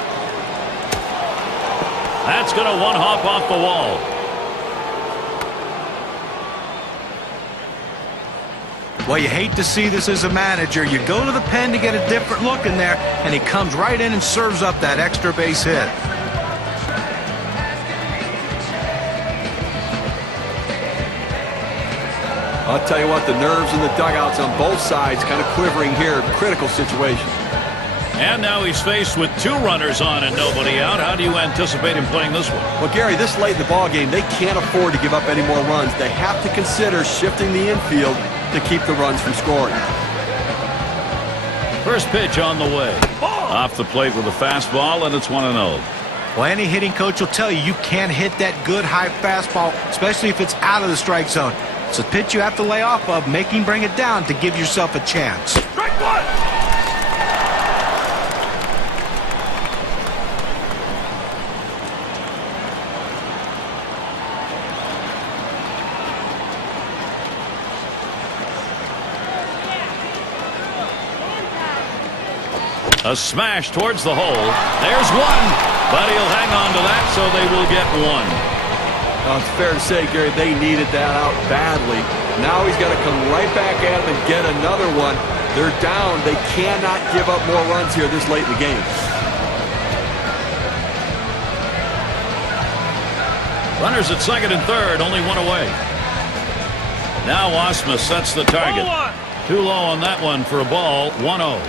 That's going to one hop off the wall. Well, you hate to see this as a manager. You go to the pen to get a different look in there, and he comes right in and serves up that extra base hit. I'll tell you what, the nerves in the dugouts on both sides kind of quivering here. Critical situation. And now he's faced with 2 runners on and nobody out. How do you anticipate him playing this one? Well, Gary, this late in the ball game, they can't afford to give up any more runs. They have to consider shifting the infield to keep the runs from scoring. First pitch on the way. Off the plate with a fastball, and it's 1-0. Well, any hitting coach will tell you you can't hit that good high fastball, especially if it's out of the strike zone. It's a pitch you have to lay off of, make him bring it down to give yourself a chance. Strike 1. A smash towards the hole. There's 1, but he'll hang on to that, so they will get 1. Well, it's fair to say, Gary, they needed that out badly. Now he's got to come right back at him and get another one. They're down. They cannot give up more runs here this late in the game. Runners at second and third, only 1 away. Now Osma sets the target. Too low on that one for a ball. 1-0.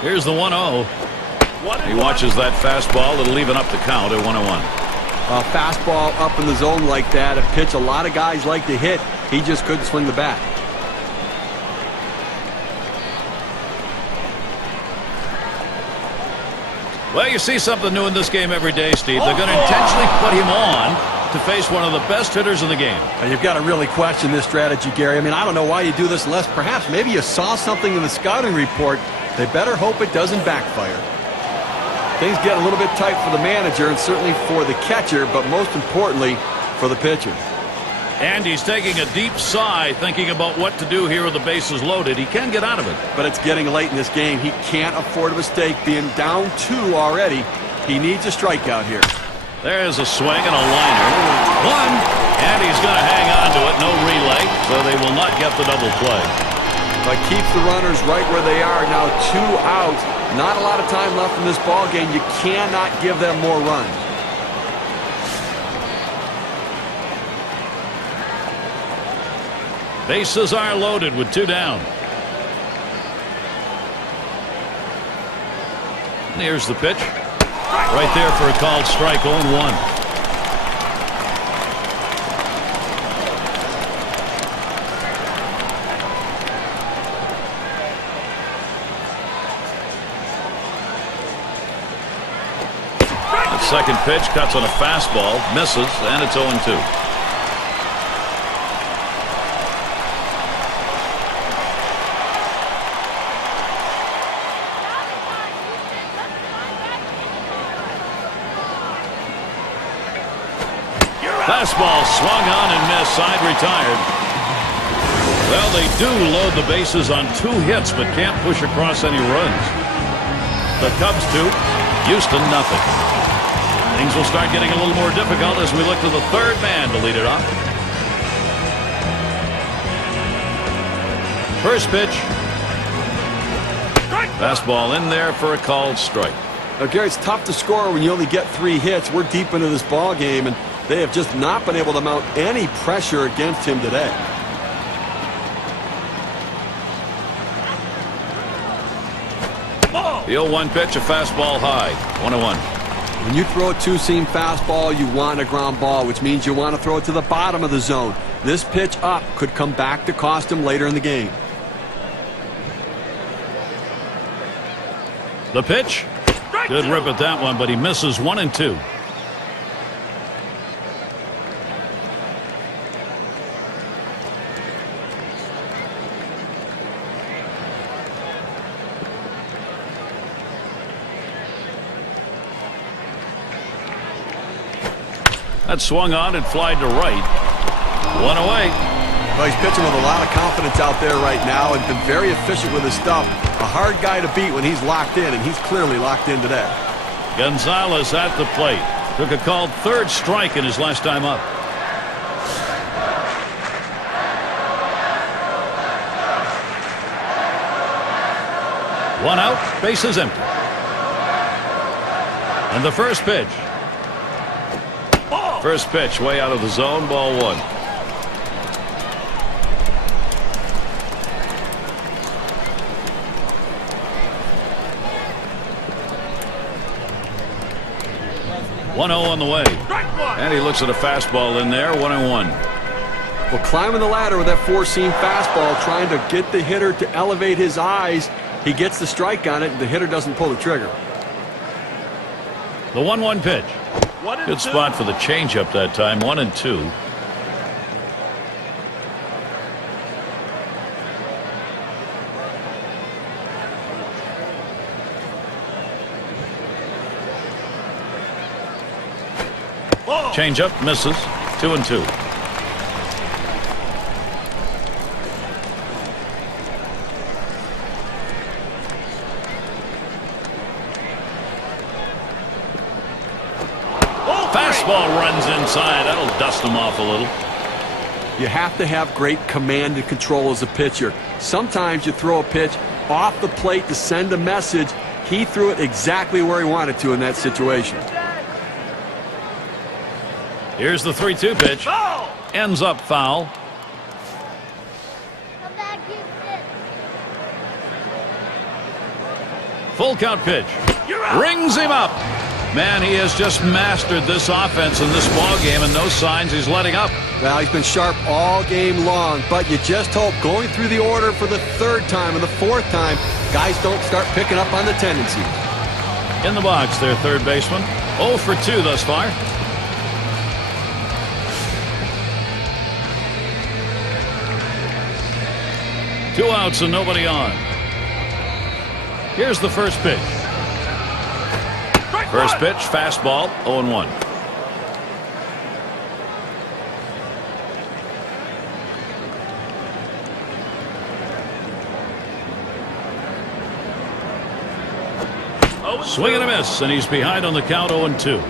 Here's the 1-0. He watches that fastball. It'll even up the count at 1-1. A fastball up in the zone like that, a pitch a lot of guys like to hit. He just couldn't swing the bat. Well, you see something new in this game every day, Steve. They're going to intentionally put him on to face one of the best hitters in the game. You've got to really question this strategy, Gary. I mean, I don't know why you do this unless perhaps maybe you saw something in the scouting report. They better hope it doesn't backfire. Things get a little bit tight for the manager and certainly for the catcher, but most importantly for the pitcher. And he's taking a deep sigh, thinking about what to do here with the bases loaded. He can get out of it. But it's getting late in this game. He can't afford a mistake. Being down 2 already, he needs a strikeout here. There's a swing and a liner. 1, and he's going to hang on to it. No relay, so they will not get the double play. But keeps the runners right where they are. Now 2 out. Not a lot of time left in this ball game. You cannot give them more runs. Bases are loaded with 2 down. And here's the pitch. Right there for a called strike, 0-1. Second pitch cuts on a fastball, misses, and it's 0-2. Fastball swung on and missed, side retired. Well, they do load the bases on 2 hits, but can't push across any runs. The Cubs 2, Houston nothing. Things will start getting a little more difficult as we look to the third man to lead it off. First pitch. Fastball in there for a called strike. Now, Gary, it's tough to score when you only get 3 hits. We're deep into this ball game, and They have just not been able to mount any pressure against him today. The 0-1 pitch, a fastball high. 1-1. When you throw a two-seam fastball, you want a ground ball, which means you want to throw it to the bottom of the zone. This pitch up could come back to cost him later in the game. The pitch. Good rip at that one, but he misses 1-2. That swung on and flied to right. 1 away. Well, he's pitching with a lot of confidence out there right now and been very efficient with his stuff. A hard guy to beat when he's locked in, and he's clearly locked in today. Gonzalez at the plate. Took a called third strike in his last time up. One out, bases empty. And the first pitch. First pitch way out of the zone, ball 1. On the way. And he looks at a fastball in there, 1-1. Well, climbing the ladder with that four-seam fastball, trying to get the hitter to elevate his eyes. He gets the strike on it, and the hitter doesn't pull the trigger. The 1-1 pitch. Good spot for the changeup that time, 1-2. Changeup misses, 2-2. Fastball runs inside. That'll dust him off a little. You have to have great command and control as a pitcher. Sometimes you throw a pitch off the plate to send a message. He threw it exactly where he wanted to in that situation. Here's the 3-2 pitch. Foul! Ends up foul. Full count pitch. Rings him up. Man, he has just mastered this offense in this ball game, and no signs he's letting up. Well, he's been sharp all game long, but you just hope going through the order for the third time and the fourth time, guys don't start picking up on the tendencies. In the box, their third baseman. 0 for 2 thus far. Two outs and nobody on. Here's the first pitch. First pitch, fastball, 0-1. Swing and a miss, and he's behind on the count, 0-2.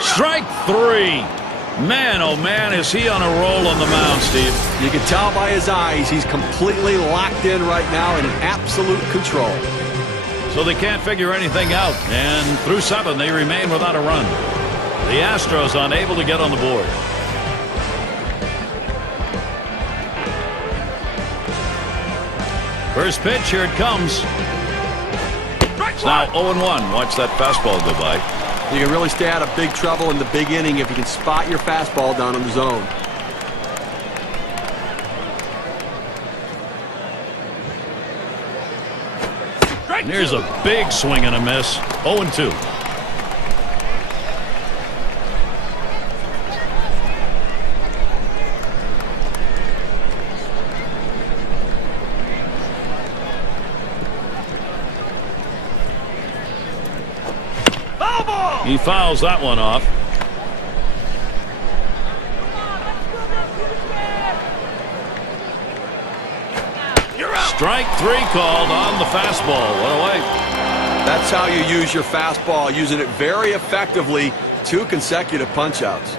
Strike 3. Man, oh man, is he on a roll on the mound, Steve. You can tell by his eyes he's completely locked in right now and in absolute control. So they can't figure anything out, and through 7 they remain without a run. The Astros unable to get on the board. First pitch, here it comes. It's now 0-1. Watch that fastball go by. You can really stay out of big trouble in the big inning if you can spot your fastball down in the zone. And here's a big swing and a miss. 0-2. He fouls that one off. Strike 3 called on the fastball. 1 away. That's how you use your fastball, using it very effectively. 2 consecutive punch-outs.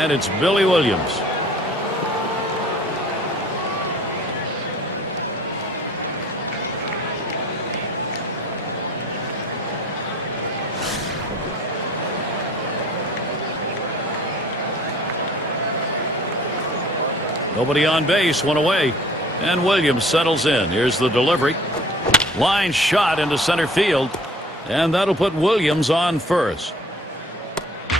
And it's Billy Williams. Nobody on base, one away. And Williams settles in. Here's the delivery. Line shot into center field. And that'll put Williams on first.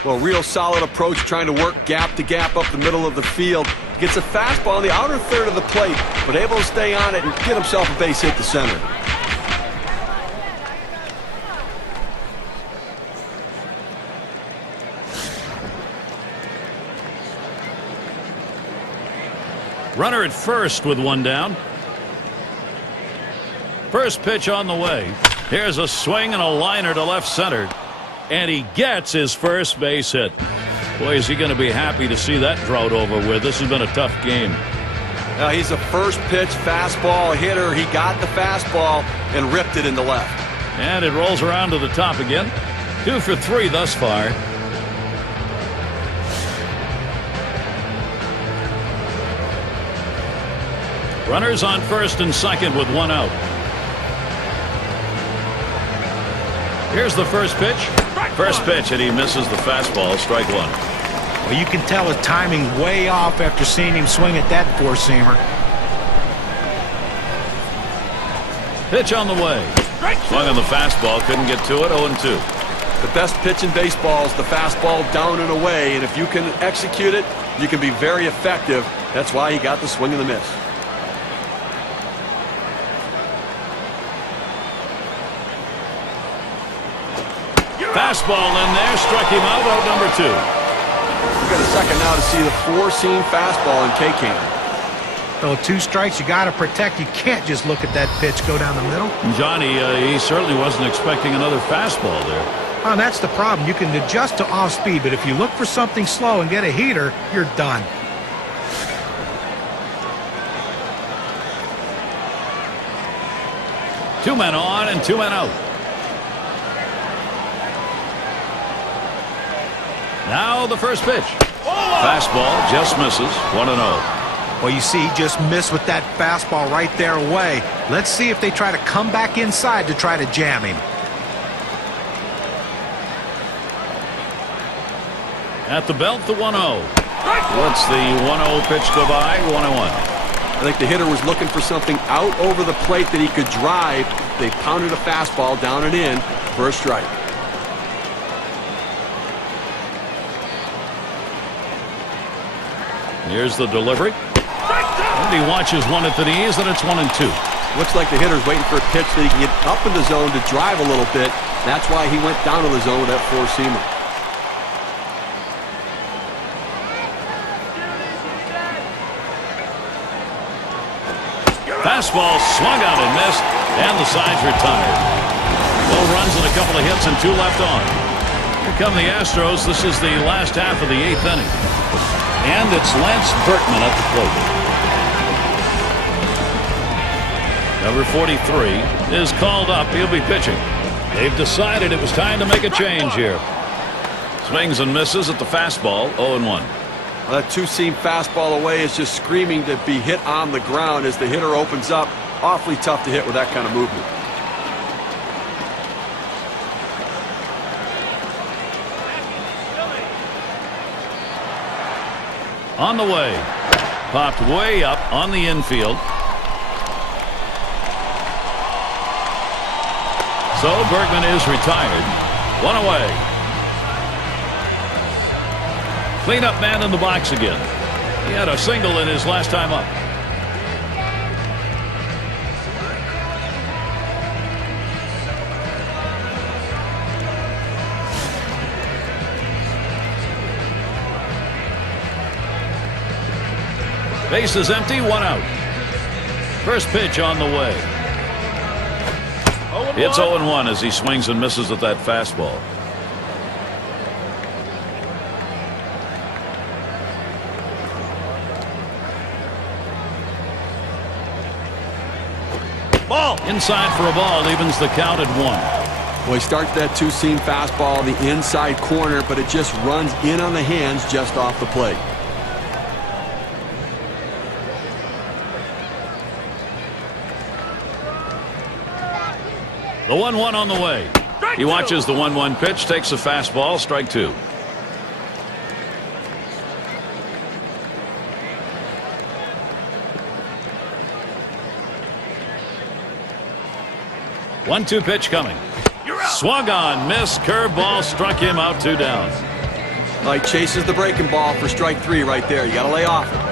Well, real solid approach, trying to work gap to gap up the middle of the field. Gets a fastball in the outer third of the plate, but able to stay on it and get himself a base hit to center. Runner at first with one down. First pitch on the way. Here's a swing and a liner to left center. And he gets his first base hit. Boy, is he going to be happy to see that drought over with. This has been a tough game. He's a first pitch fastball hitter. He got the fastball and ripped it into left. And it rolls around to the top again. 2 for 3 thus far. Runners on first and second with one out. Here's the first pitch. First pitch, and he misses the fastball. Strike one. Well, you can tell his timing way off after seeing him swing at that four-seamer. Pitch on the way. Swung on the fastball. Couldn't get to it. 0-2. The best pitch in baseball is the fastball down and away, and if you can execute it, you can be very effective. That's why he got the swing and the miss. Fastball in there, struck him out. Out number 2. We've got a second now to see the four-seam fastball in K-Can. So 2 strikes, you got to protect. You can't just look at that pitch go down the middle. Johnny, he certainly wasn't expecting another fastball there. Oh, that's the problem. You can adjust to off speed, but if you look for something slow and get a heater, you're done. Two men on and 2 men out. Now the first pitch. Fastball just misses. 1-0. Well, you see, he just missed with that fastball right there away. Let's see if they try to come back inside to try to jam him. At the belt, the 1-0. Let's the 1-0 pitch go by. 1-1. I think the hitter was looking for something out over the plate that he could drive. They pounded a fastball down and in for a strike. Here's the delivery. And he watches one at the knees, and it's 1-2. Looks like the hitter's waiting for a pitch that he can get up in the zone to drive a little bit. That's why he went down to the zone with that four-seamer. Fastball swung out and missed, and the side's retired. 12 runs and a couple of hits and 2 left on. Here come the Astros. This is the last half of the 8th inning. And it's Lance Berkman at the plate. Number 43 is called up. He'll be pitching. They've decided it was time to make a change here. Swings and misses at the fastball. 0-1. Well, that two-seam fastball away is just screaming to be hit on the ground as the hitter opens up. Awfully tough to hit with that kind of movement. On the way. Popped way up on the infield. So Bergman is retired. 1 away. Cleanup man in the box again. He had a single in his last time up. Base is empty, 1 out. First pitch on the way. It's 0-1 as he swings and misses at that fastball. Ball inside for a ball, evens the count at 1. Well, he starts that two-seam fastball in the inside corner, but it just runs in on the hands just off the plate. The 1-1 on the way. He watches the 1-1 pitch, takes a fastball, strike two. One-two pitch coming. Swung on, missed, curveball, struck him out, two down. He chases the breaking ball for strike three right there. You got to lay off it.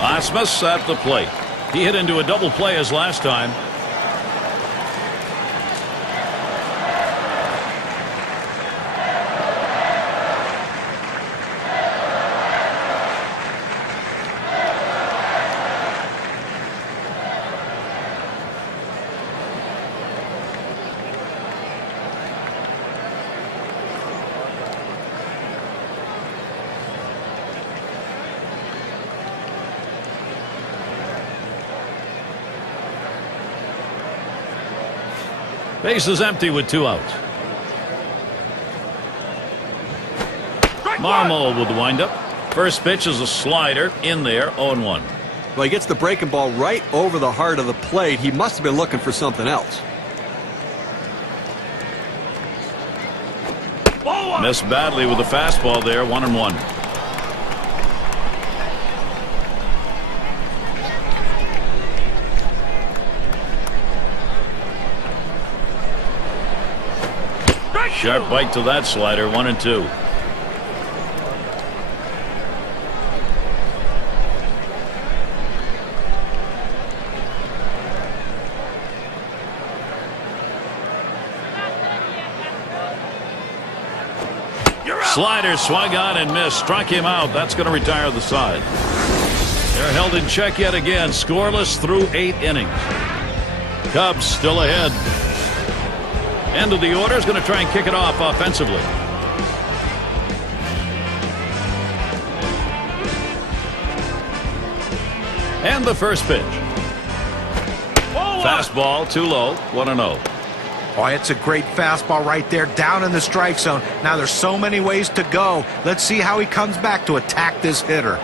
Asmus at the plate. He hit into a double play as last time. Base is empty with two outs. Marmol with the windup. First pitch is a slider in there, 0-1. Well, he gets the breaking ball right over the heart of the plate. He must have been looking for something else. Missed badly with the fastball there, 1-1. Sharp bite to that slider, 1-2. Slider swung on and missed, struck him out. That's going to retire the side. They're held in check yet again, scoreless through 8 innings. Cubs still ahead. End of the order is going to try and kick it off offensively. And the first pitch. Fastball too low, 1-0. Oh, it's a great fastball right there, down in the strike zone. Now there's so many ways to go. Let's see how he comes back to attack this hitter.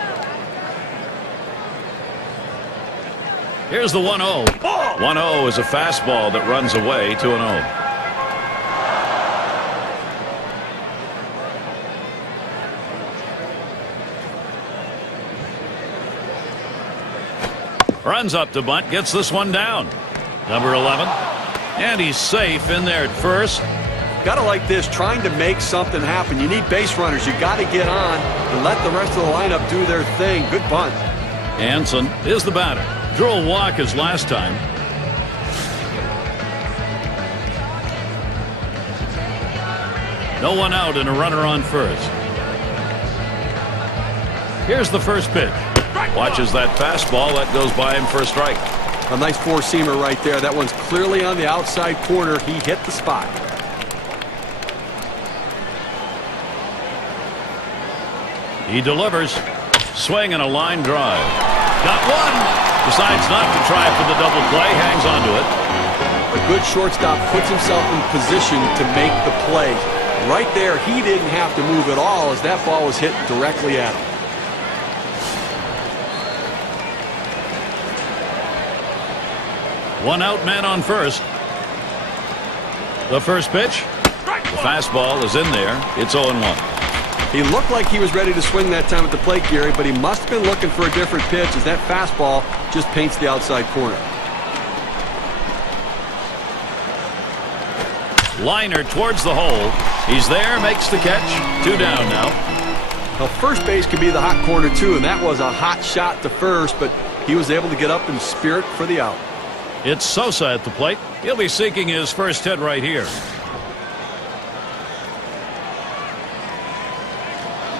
Here's the 1-0. 1-0 is a fastball that runs away, 2-0. Runs up to bunt, gets this one down. Number 11. And he's safe in there at first. Got to like this, trying to make something happen. You need base runners. You got to get on and let the rest of the lineup do their thing. Good bunt. Anson is the batter. Drew a walk as last time. No one out and a runner on first. Here's the first pitch. Watches that fastball. That goes by him for a strike. A nice four-seamer right there. That one's clearly on the outside corner. He hit the spot. He delivers. Swing and a line drive. Got one. Decides not to try for the double play. Hangs on to it. A good shortstop puts himself in position to make the play. Right there, he didn't have to move at all as that ball was hit directly at him. One out, man on first. The first pitch. The fastball is in there. It's 0-1. He looked like he was ready to swing that time at the plate, Gary, but he must have been looking for a different pitch as that fastball just paints the outside corner. Liner towards the hole. He's there, makes the catch. 2 down now. Now, first base could be the hot corner, too, and that was a hot shot to first, but he was able to get up in spirit for the out. It's Sosa at the plate. He'll be seeking his first hit right here.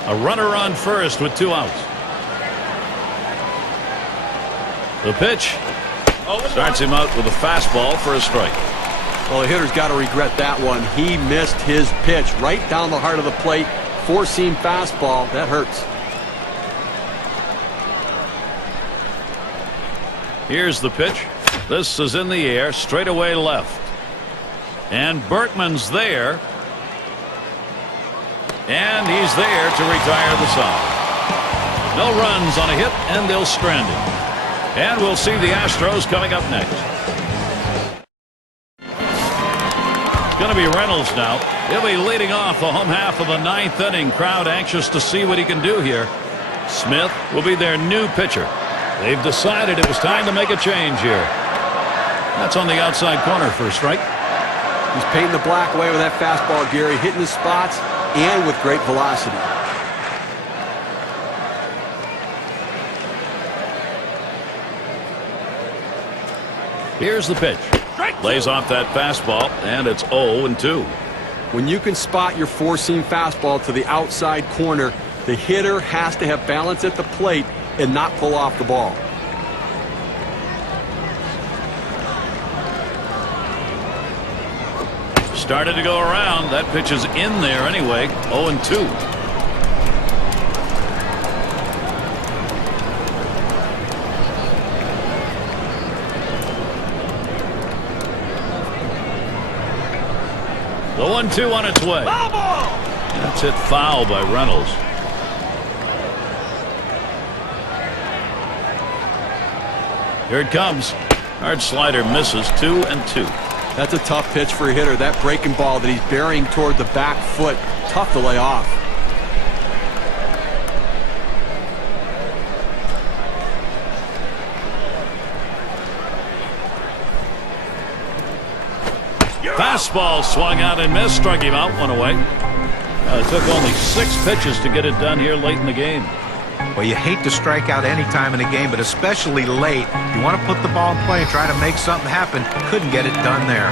A runner on first with 2 outs. The pitch starts him out with a fastball for a strike. Well, the hitter's got to regret that one. He missed his pitch right down the heart of the plate. Four-seam fastball. That hurts. Here's the pitch. This is in the air, straight away left. And Berkman's there. And he's there to retire the side. No runs on a hit, and they'll strand him. And we'll see the Astros coming up next. It's going to be Reynolds now. He'll be leading off the home half of the ninth inning. Crowd anxious to see what he can do here. Smith will be their new pitcher. They've decided it was time to make a change here. That's on the outside corner for a strike. He's painting the black away with that fastball, Gary, hitting his spots and with great velocity. Here's the pitch. Lays off that fastball, and it's 0-2. When you can spot your four-seam fastball to the outside corner, the hitter has to have balance at the plate and not pull off the ball. Started to go around. That pitch is in there anyway. 0-2. The 1-2 on its way. That's hit foul by Reynolds. Here it comes. Hard slider misses. 2-2. That's a tough pitch for a hitter. That breaking ball that he's burying toward the back foot. Tough to lay off. Fastball swung out and missed. Struck him out. One away. It took only 6 pitches to get it done here late in the game. Well, you hate to strike out any time in a game, but especially late. You want to put the ball in play and try to make something happen. Couldn't get it done there.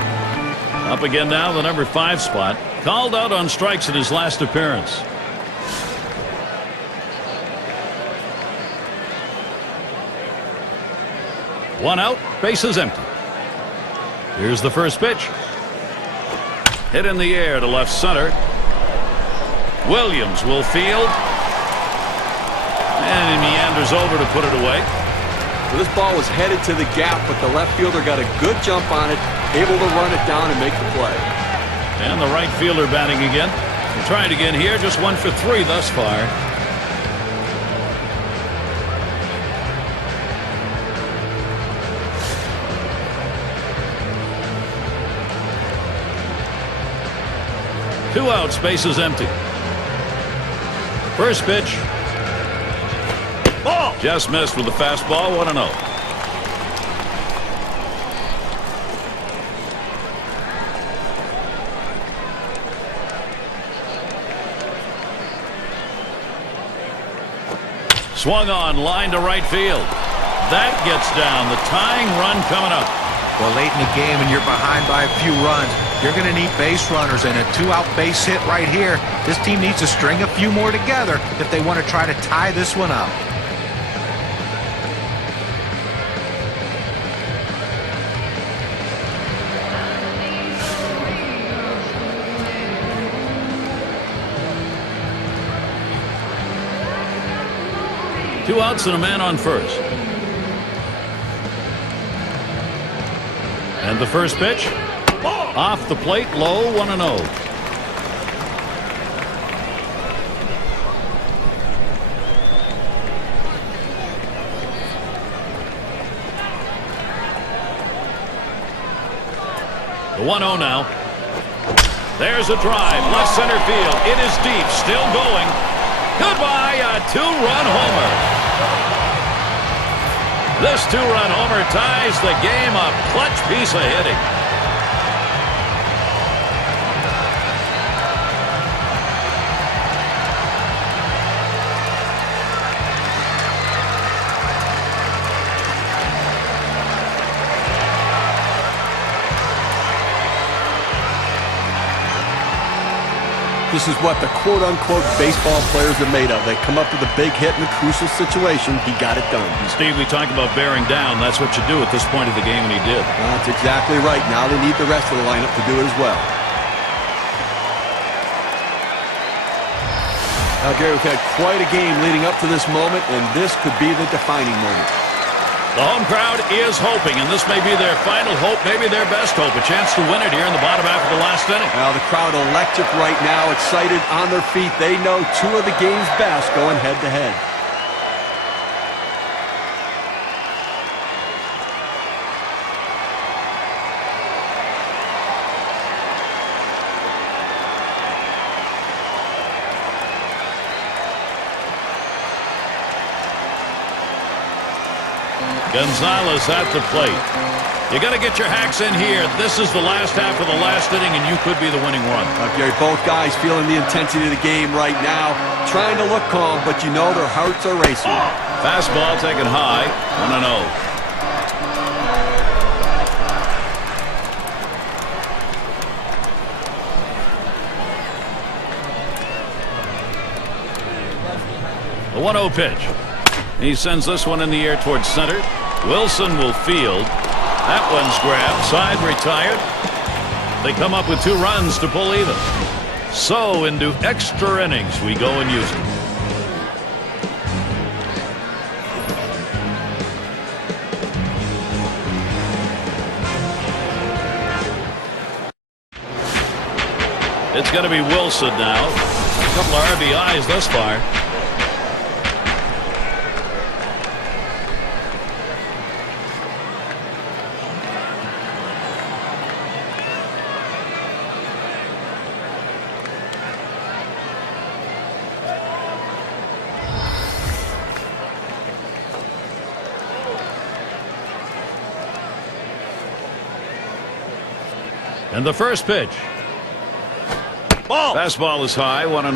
Up again now, the number 5 spot. Called out on strikes in his last appearance. One out, bases empty. Here's the first pitch. Hit in the air to left center. Williams will field. And he meanders over to put it away. Well, this ball was headed to the gap, but the left fielder got a good jump on it, able to run it down and make the play. And the right fielder batting again. Trying again here, just 1 for 3 thus far. Two outs, bases empty. First pitch. Ball. Just missed with the fastball. 1-0. Swung on, line to right field. That gets down. The tying run coming up. Well, late in the game and you're behind by a few runs, you're going to need base runners, and a 2-out base hit right here. This team needs to string a few more together if they want to try to tie this one up. Two outs and a man on first. And the first pitch. Off the plate, low, 1-0. The 1-0 now. There's a drive, left center field. It is deep, still going. Goodbye, a 2-run homer. This 2-run homer ties the game, a clutch piece of hitting. This is what the quote-unquote baseball players are made of. They come up with a big hit in a crucial situation. He got it done. And Steve, we talk about bearing down. That's what you do at this point of the game, and he did. That's exactly right. Now they need the rest of the lineup to do it as well. Now, Gary, we've had quite a game leading up to this moment, and this could be the defining moment. The home crowd is hoping, and this may be their final hope, maybe their best hope, a chance to win it here in the bottom half of the last inning. Now the crowd electric right now, excited on their feet. They know two of the game's best going head-to-head. Gonzalez at the plate. You got to get your hacks in here. This is the last half of the last inning, and you could be the winning run. Gary, both guys feeling the intensity of the game right now, trying to look calm, but you know their hearts are racing. Fastball taken high, 1-0. The 1-0 pitch. He sends this one in the air towards center. Wilson will field. That one's grabbed. Side retired. They come up with 2 runs to pull even. So into extra innings we go in Houston. It's going to be Wilson now. A couple of RBIs thus far. And the first pitch. Ball. Fastball is high, 1-0.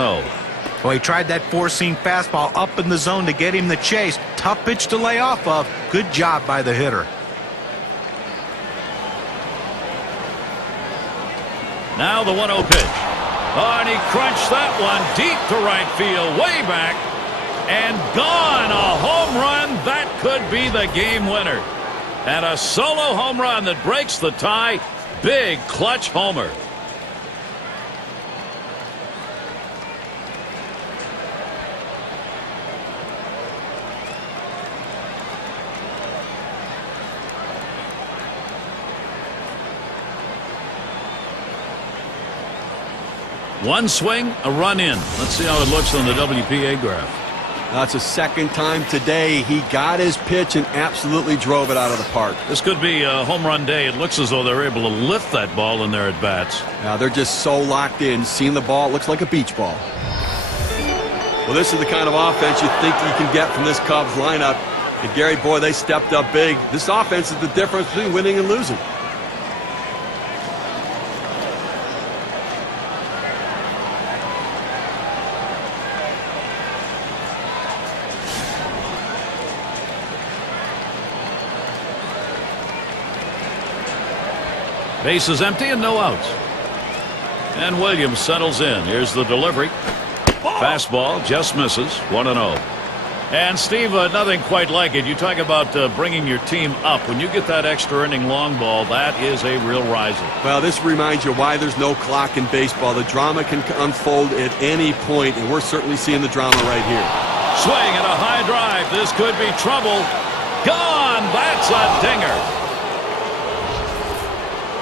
Well, he tried that four-seam fastball up in the zone to get him the chase. Tough pitch to lay off of. Good job by the hitter. Now the 1-0 pitch. Oh, and he crunched that one deep to right field, way back. And gone. A home run. That could be the game winner. And a solo home run that breaks the tie. Big clutch homer. One swing, a run in. Let's see how it looks on the WPA graph. That's the second time today he got his pitch and absolutely drove it out of the park. This could be a home run day. It looks as though they're able to lift that ball in their at-bats. Now they're just so locked in. Seeing the ball, it looks like a beach ball. Well, this is the kind of offense you think you can get from this Cubs lineup. And Gary, boy, they stepped up big. This offense is the difference between winning and losing. Base is empty and no outs. And Williams settles in. Here's the delivery. Fastball just misses. 1-0. And Steve, nothing quite like it. You talk about bringing your team up. When you get that extra inning long ball, that is a real riser. Well, this reminds you why there's no clock in baseball. The drama can unfold at any point, and we're certainly seeing the drama right here. Swing and a high drive. This could be trouble. Gone. That's a dinger.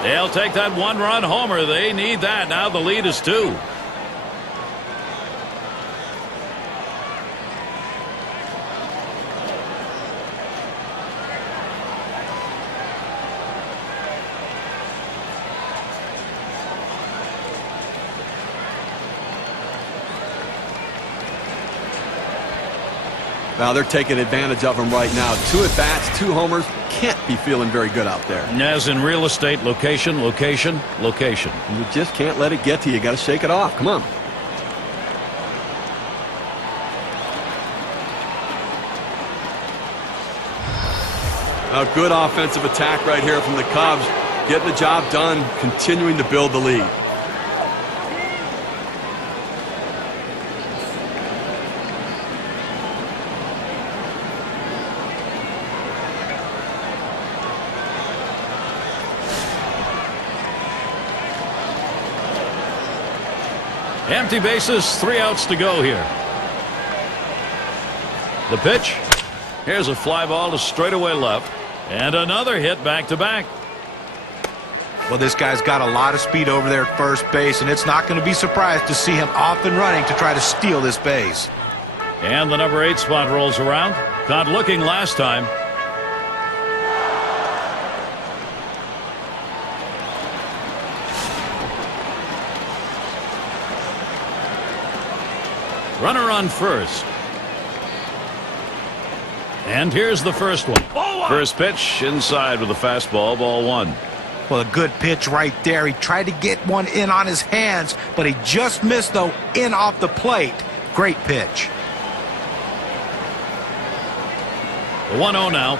They'll take that one-run homer. They need that. Now the lead is 2. Now they're taking advantage of him right now. 2 at-bats, 2 homers. Can't be feeling very good out there. As in real estate, location, location, location. You just can't let it get to you. You got to shake it off. Come on. A good offensive attack right here from the Cubs. Getting the job done, continuing to build the lead. Empty bases, 3 outs to go here. The pitch. Here's a fly ball to straightaway left. And another hit back-to-back. Well, this guy's got a lot of speed over there at first base, and it's not going to be surprised to see him off and running to try to steal this base. And the number 8 spot rolls around. Caught looking last time. Runner on first. And here's the first one. First pitch inside with a fastball, ball 1. Well, a good pitch right there. He tried to get one in on his hands, but he just missed, though, in off the plate. Great pitch. The 1-0 now.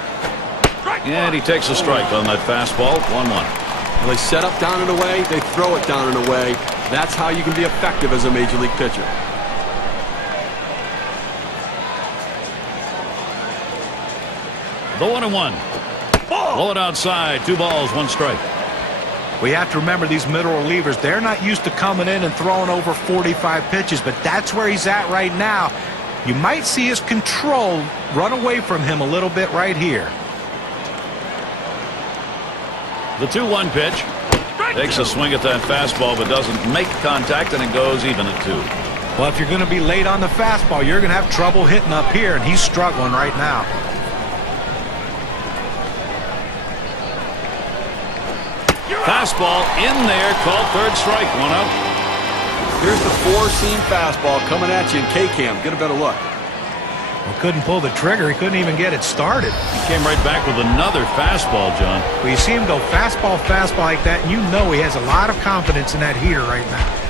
And he takes a strike on that fastball, 1-1. Well, they set up down and away. They throw it down and away. That's how you can be effective as a major league pitcher. The 1-1. Blow it outside. 2 balls, 1 strike. We have to remember these middle relievers, they're not used to coming in and throwing over 45 pitches, but that's where he's at right now. You might see his control run away from him a little bit right here. The 2-1 pitch. Takes a swing at that fastball, but doesn't make contact, and it goes even at 2. Well, if you're going to be late on the fastball, you're going to have trouble hitting up here, and he's struggling right now. Fastball in there, called 3rd strike, 1 out. Here's the 4-seam fastball coming at you in K-Cam. Get a better look. Well, couldn't pull the trigger. He couldn't even get it started. He came right back with another fastball, John. Well, you see him go fastball, fastball like that, and you know he has a lot of confidence in that heater right now.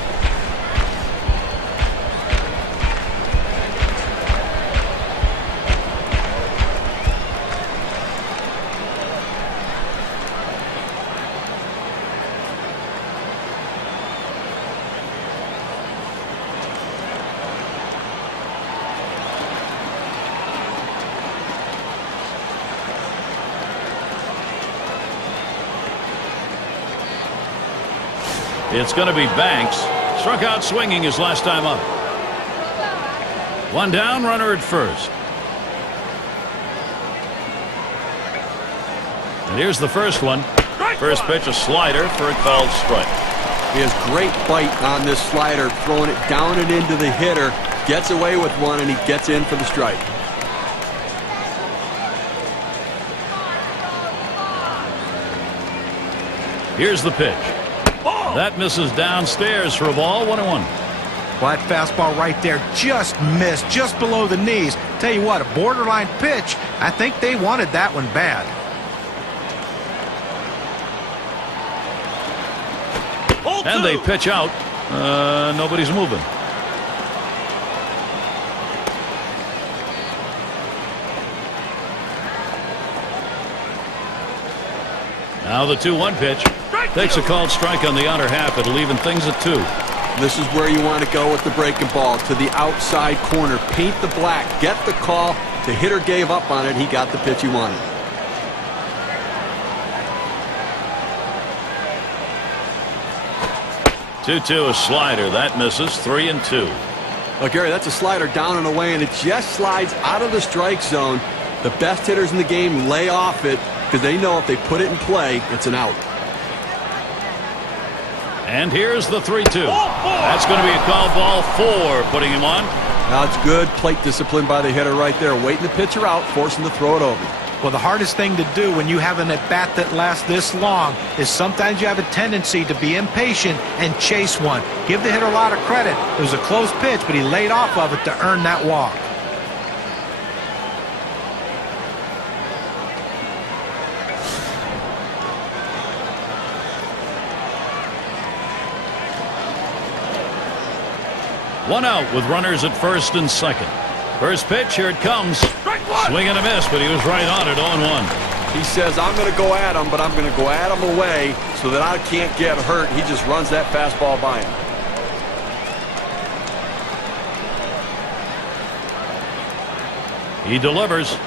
It's going to be Banks. Struck out swinging his last time up. 1 down, runner at first. And here's the first one. First pitch, a slider for a called strike. He has great bite on this slider, throwing it down and into the hitter. Gets away with one, and he gets in for the strike. Here's the pitch. That misses downstairs for a ball, 1-1. Well, that fastball right there just missed, just below the knees. Tell you what, a borderline pitch. I think they wanted that one bad. And they pitch out. Nobody's moving. Now the 2-1 pitch. Takes a called strike on the outer half. It'll even things at 2. This is where you want to go with the breaking ball, to the outside corner. Paint the black. Get the call. The hitter gave up on it. He got the pitch he wanted. Two, a slider. That misses. 3-2. Well, Gary, that's a slider down and away, and it just slides out of the strike zone. The best hitters in the game lay off it because they know if they put it in play, it's an out. And here's the 3-2. That's going to be a call, ball 4, putting him on. Now it's good plate discipline by the hitter right there, waiting the pitcher out, forcing to throw it over. Well, the hardest thing to do when you have an at-bat that lasts this long is sometimes you have a tendency to be impatient and chase one. Give the hitter a lot of credit. It was a close pitch, but he laid off of it to earn that walk. One out with runners at first and second. First pitch, here it comes. Swing and a miss, but he was right on it, 0-1. He says, I'm going to go at him, but I'm going to go at him away so that I can't get hurt. He just runs that fastball by him. He delivers.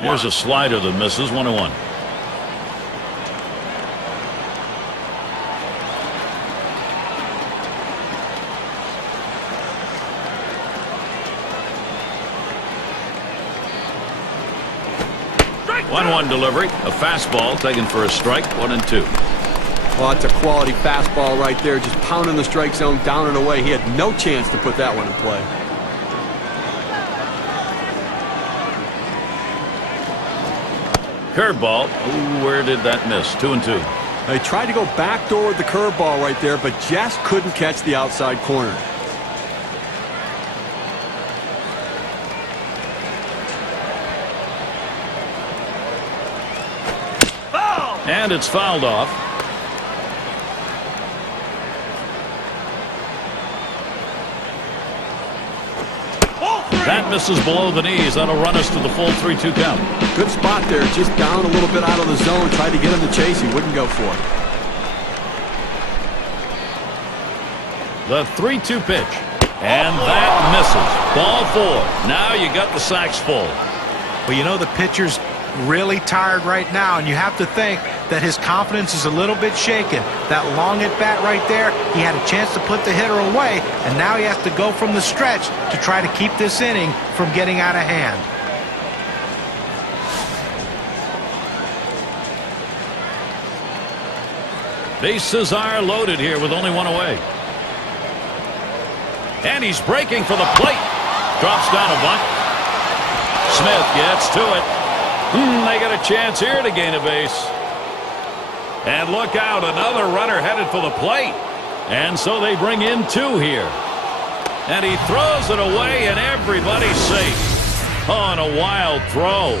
Here's a slider that misses, 1-1. 1-1 delivery. A fastball taken for a strike. 1-2. Well, it's a quality fastball right there. Just pounding the strike zone down and away. He had no chance to put that one in play. Curveball. Ooh, where did that miss? 2-2. They tried to go backdoor with the curveball right there, but just couldn't catch the outside corner. And it's fouled off. That misses below the knees. That'll run us to the full 3-2 count. Good spot there. Just down a little bit out of the zone. Tried to get him to chase. He wouldn't go for it. The 3-2 pitch. And that misses. Ball 4. Now you got the sacks full. Well, you know, the pitcher's really tired right now, and you have to think that his confidence is a little bit shaken. That long at bat right there, he had a chance to put the hitter away, and now he has to go from the stretch to try to keep this inning from getting out of hand. Bases are loaded here with only one away. And he's breaking for the plate. Drops down a bunt. Smith gets to it. They got a chance here to gain a base. And look out, another runner headed for the plate. And so they bring in 2 here. And he throws it away, and everybody's safe. Oh, and a wild throw.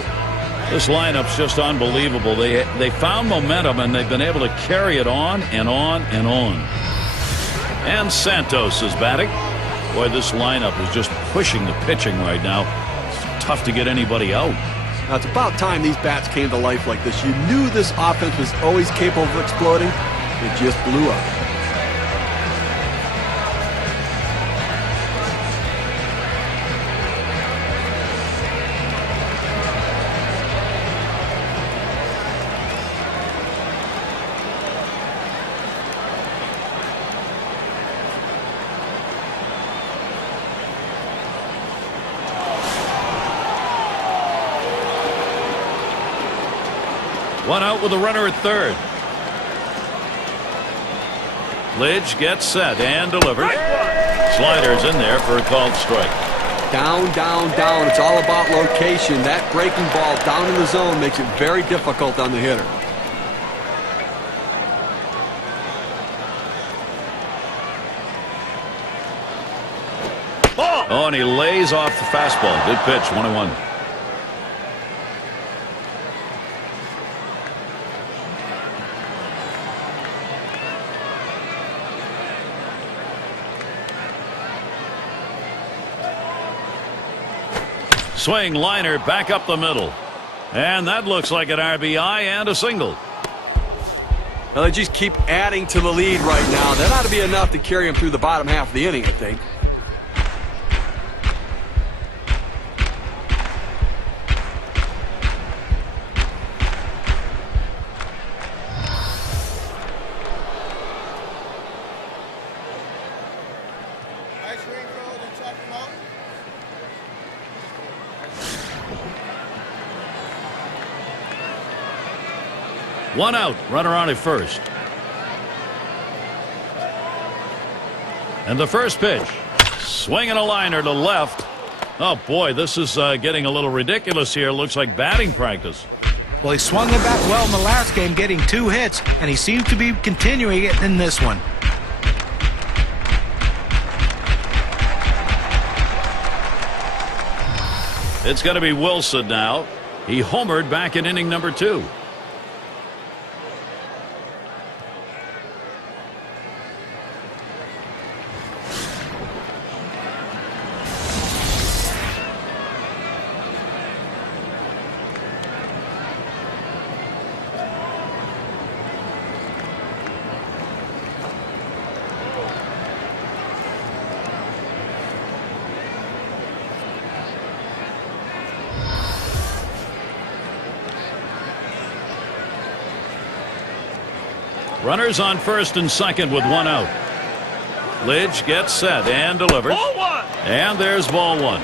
This lineup's just unbelievable. They found momentum, and they've been able to carry it on and on and on. And Santos is batting. Boy, this lineup is just pushing the pitching right now. It's tough to get anybody out. Now, it's about time these bats came to life like this. You knew this offense was always capable of exploding. It just blew up. One out with a runner at third. Lidge gets set and delivered. Sliders in there for a called strike. Down, down, down. It's all about location. That breaking ball down in the zone makes it very difficult on the hitter. Oh, and he lays off the fastball. Good pitch. 1-1. Swing liner back up the middle. And that looks like an RBI and a single. Well, they just keep adding to the lead right now. That ought to be enough to carry him through the bottom half of the inning, I think. One out, runner on at first. And the first pitch. Swinging a liner to left. Oh, boy, this is getting a little ridiculous here. Looks like batting practice. Well, he swung the bat well in the last game, getting 2 hits, and he seems to be continuing it in this one. It's going to be Wilson now. He homered back in inning number 2. Runners on first and second with 1 out. Lidge gets set and delivered. And there's ball 1.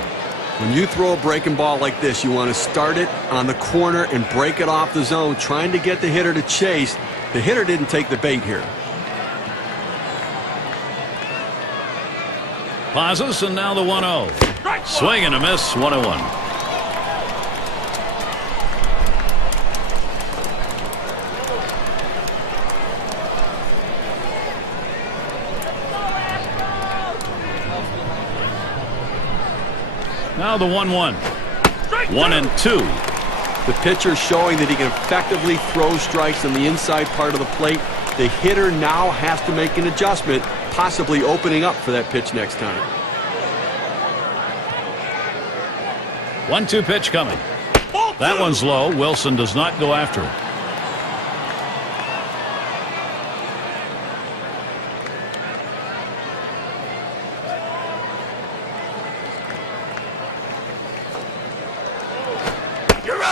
When you throw a breaking ball like this, you want to start it on the corner and break it off the zone, trying to get the hitter to chase. The hitter didn't take the bait here. Pauses, and now the 1-0. Swing and a miss, 1-1. Now the 1-1. 1-2. The pitcher showing that he can effectively throw strikes on the inside part of the plate. The hitter now has to make an adjustment, possibly opening up for that pitch next time. 1-2 pitch coming. That one's low. Wilson does not go after it.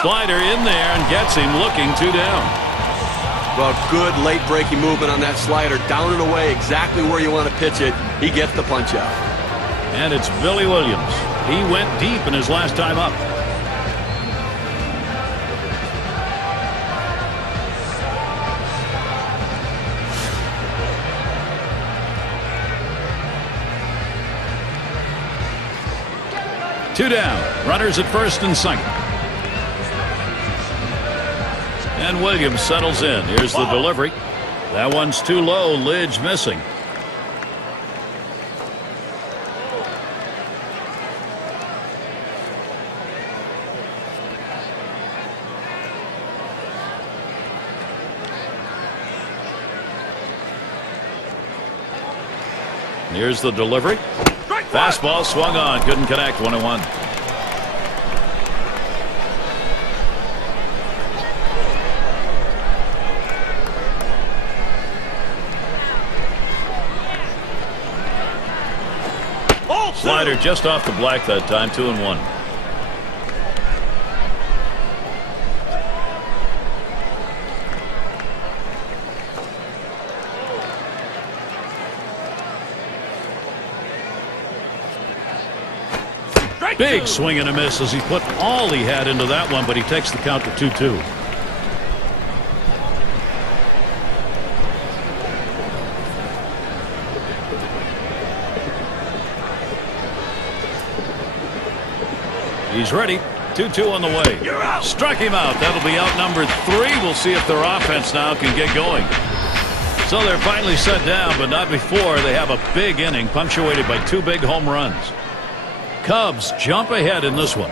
Slider in there and gets him looking 2 down. Well, good late breaking movement on that slider. Down and away, exactly where you want to pitch it. He gets the punch out. And it's Billy Williams. He went deep in his last time up. Two down. Runners at first and second. And Williams settles in. Here's the delivery. That one's too low. Lidge missing. Here's the delivery. Fastball swung on. Couldn't connect. 1-1. Slider just off the black that time. 2-1. Big swing and a miss as he put all he had into that one, but he takes the count to 2-2. He's ready. 2-2 on the way. Struck him out. That'll be out number 3. We'll see if their offense now can get going. So they're finally set down, but not before they have a big inning punctuated by 2 big home runs. Cubs jump ahead in this one.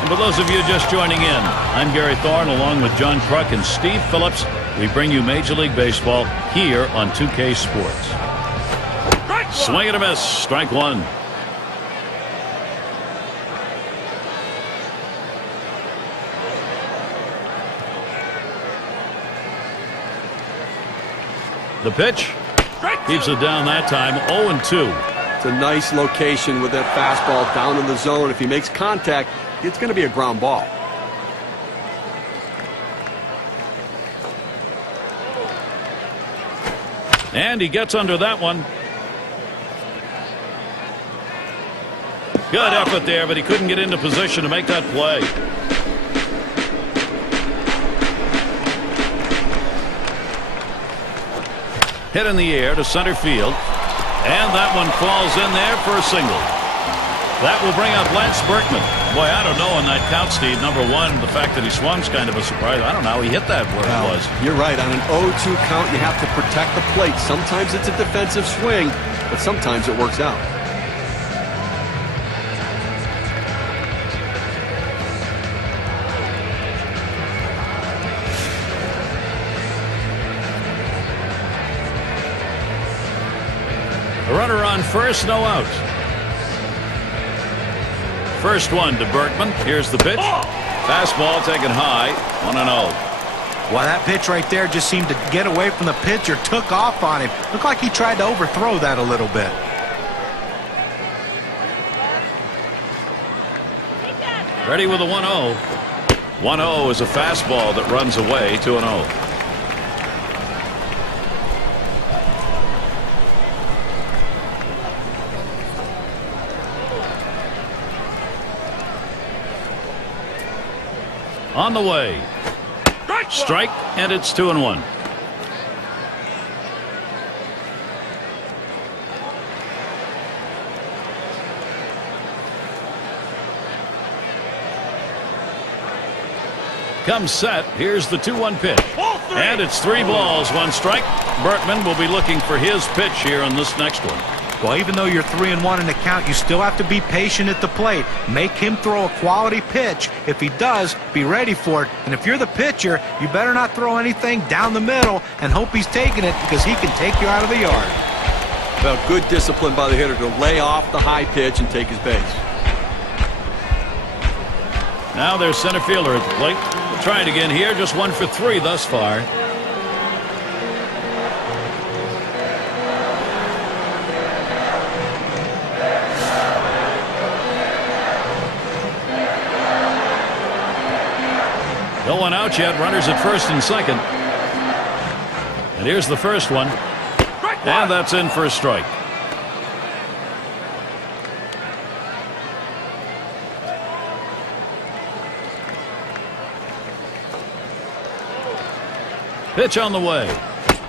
And for those of you just joining in, I'm Gary Thorne along with John Kruk and Steve Phillips. We bring you Major League Baseball here on 2K Sports. Swing and a miss. Strike 1. The pitch keeps it down that time. 0-2. It's a nice location with that fastball down in the zone. If he makes contact, it's going to be a ground ball. And he gets under that one. Good effort there, but he couldn't get into position to make that play. Hit in the air to center field. And that one falls in there for a single. That will bring up Lance Berkman. Boy, I don't know on that count, Steve. Number 1, the fact that he swung's kind of a surprise. I don't know how he hit that where it was. You're right. On an 0-2 count, you have to protect the plate. Sometimes it's a defensive swing, but sometimes it works out. A runner on first, no out. First one to Berkman. Here's the pitch. Fastball taken high. 1-0. Well, that pitch right there just seemed to get away from the pitcher, took off on him. Looked like he tried to overthrow that a little bit. Ready with a 1-0. 1-0 is a fastball that runs away. 2-0. On the way. Strike, and it's 2-1. Comes set. Here's the 2-1 pitch. And it's 3 balls, 1 strike. Berkman will be looking for his pitch here on this next one. Well, even though you're 3-1 in the count, you still have to be patient at the plate. Make him throw a quality pitch. If he does, be ready for it. And if you're the pitcher, you better not throw anything down the middle and hope he's taking it, because he can take you out of the yard. Well, good discipline by the hitter to lay off the high pitch and take his base. Now there's center fielder at the plate. We'll try it again here. Just 1 for 3 thus far. No one out yet. Runners at first and second. And here's the first one. And that's in for a strike. Pitch on the way.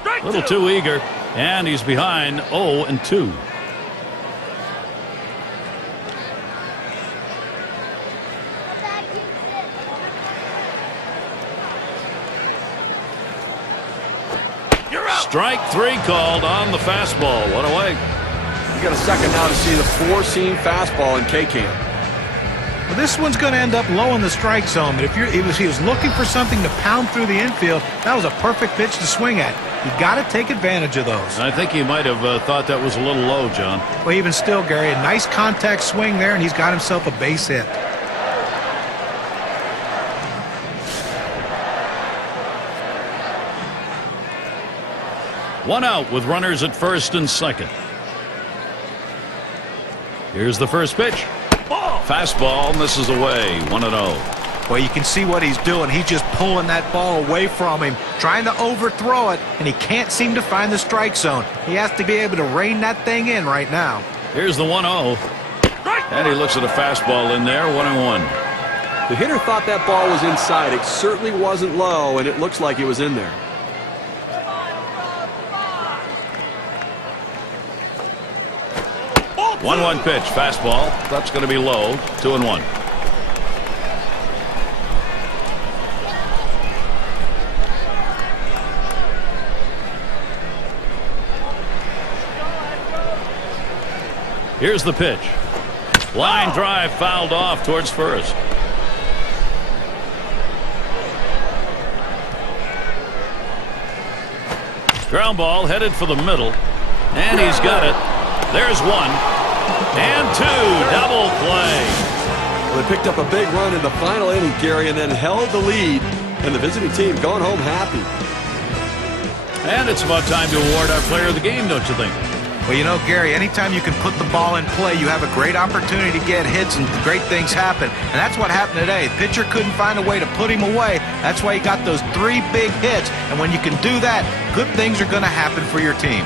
A little too eager. And he's behind 0-2. Strike 3 called on the fastball. 1 away. You got a second now to see the 4-seam fastball in K-Camp. Well, this one's going to end up low in the strike zone, but if he was looking for something to pound through the infield, that was a perfect pitch to swing at. You got to take advantage of those. I think he might have thought that was a little low, John. Well, even still, Gary, a nice contact swing there, and he's got himself a base hit. One out with runners at first and second. Here's the first pitch. Fastball misses away. 1-0. Well, you can see what he's doing. He's just pulling that ball away from him, trying to overthrow it, and he can't seem to find the strike zone. He has to be able to rein that thing in right now. Here's the 1-0. And he looks at a fastball in there. 1-1. The hitter thought that ball was inside. It certainly wasn't low, and it looks like it was in there. One pitch, fastball. That's going to be low. 2-1. Here's the pitch. Line drive fouled off towards first. Ground ball headed for the middle, and he's got it. There's 1 and 2. Double play. Well, they picked up a big run in the final inning, Gary, and then held the lead, and the visiting team going home happy. And it's about time to award our player of the game, don't you think? Well, you know, Gary, anytime you can put the ball in play, you have a great opportunity to get hits and great things happen. And that's what happened today. The pitcher couldn't find a way to put him away. That's why he got those 3 big hits. And when you can do that, good things are going to happen for your team.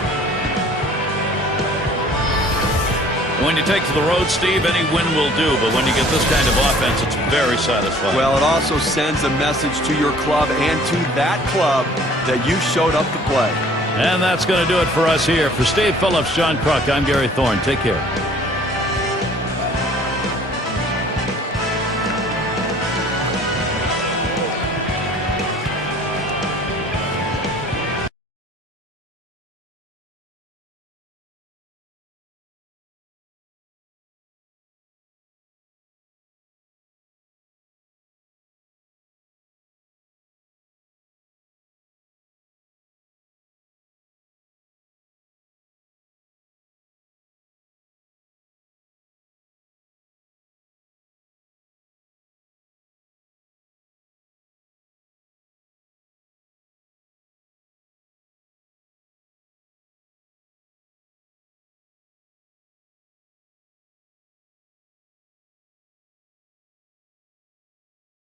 When you take to the road, Steve, any win will do. But when you get this kind of offense, it's very satisfying. Well, it also sends a message to your club and to that club that you showed up to play. And that's going to do it for us here. For Steve Phillips, John Kruk, I'm Gary Thorne. Take care.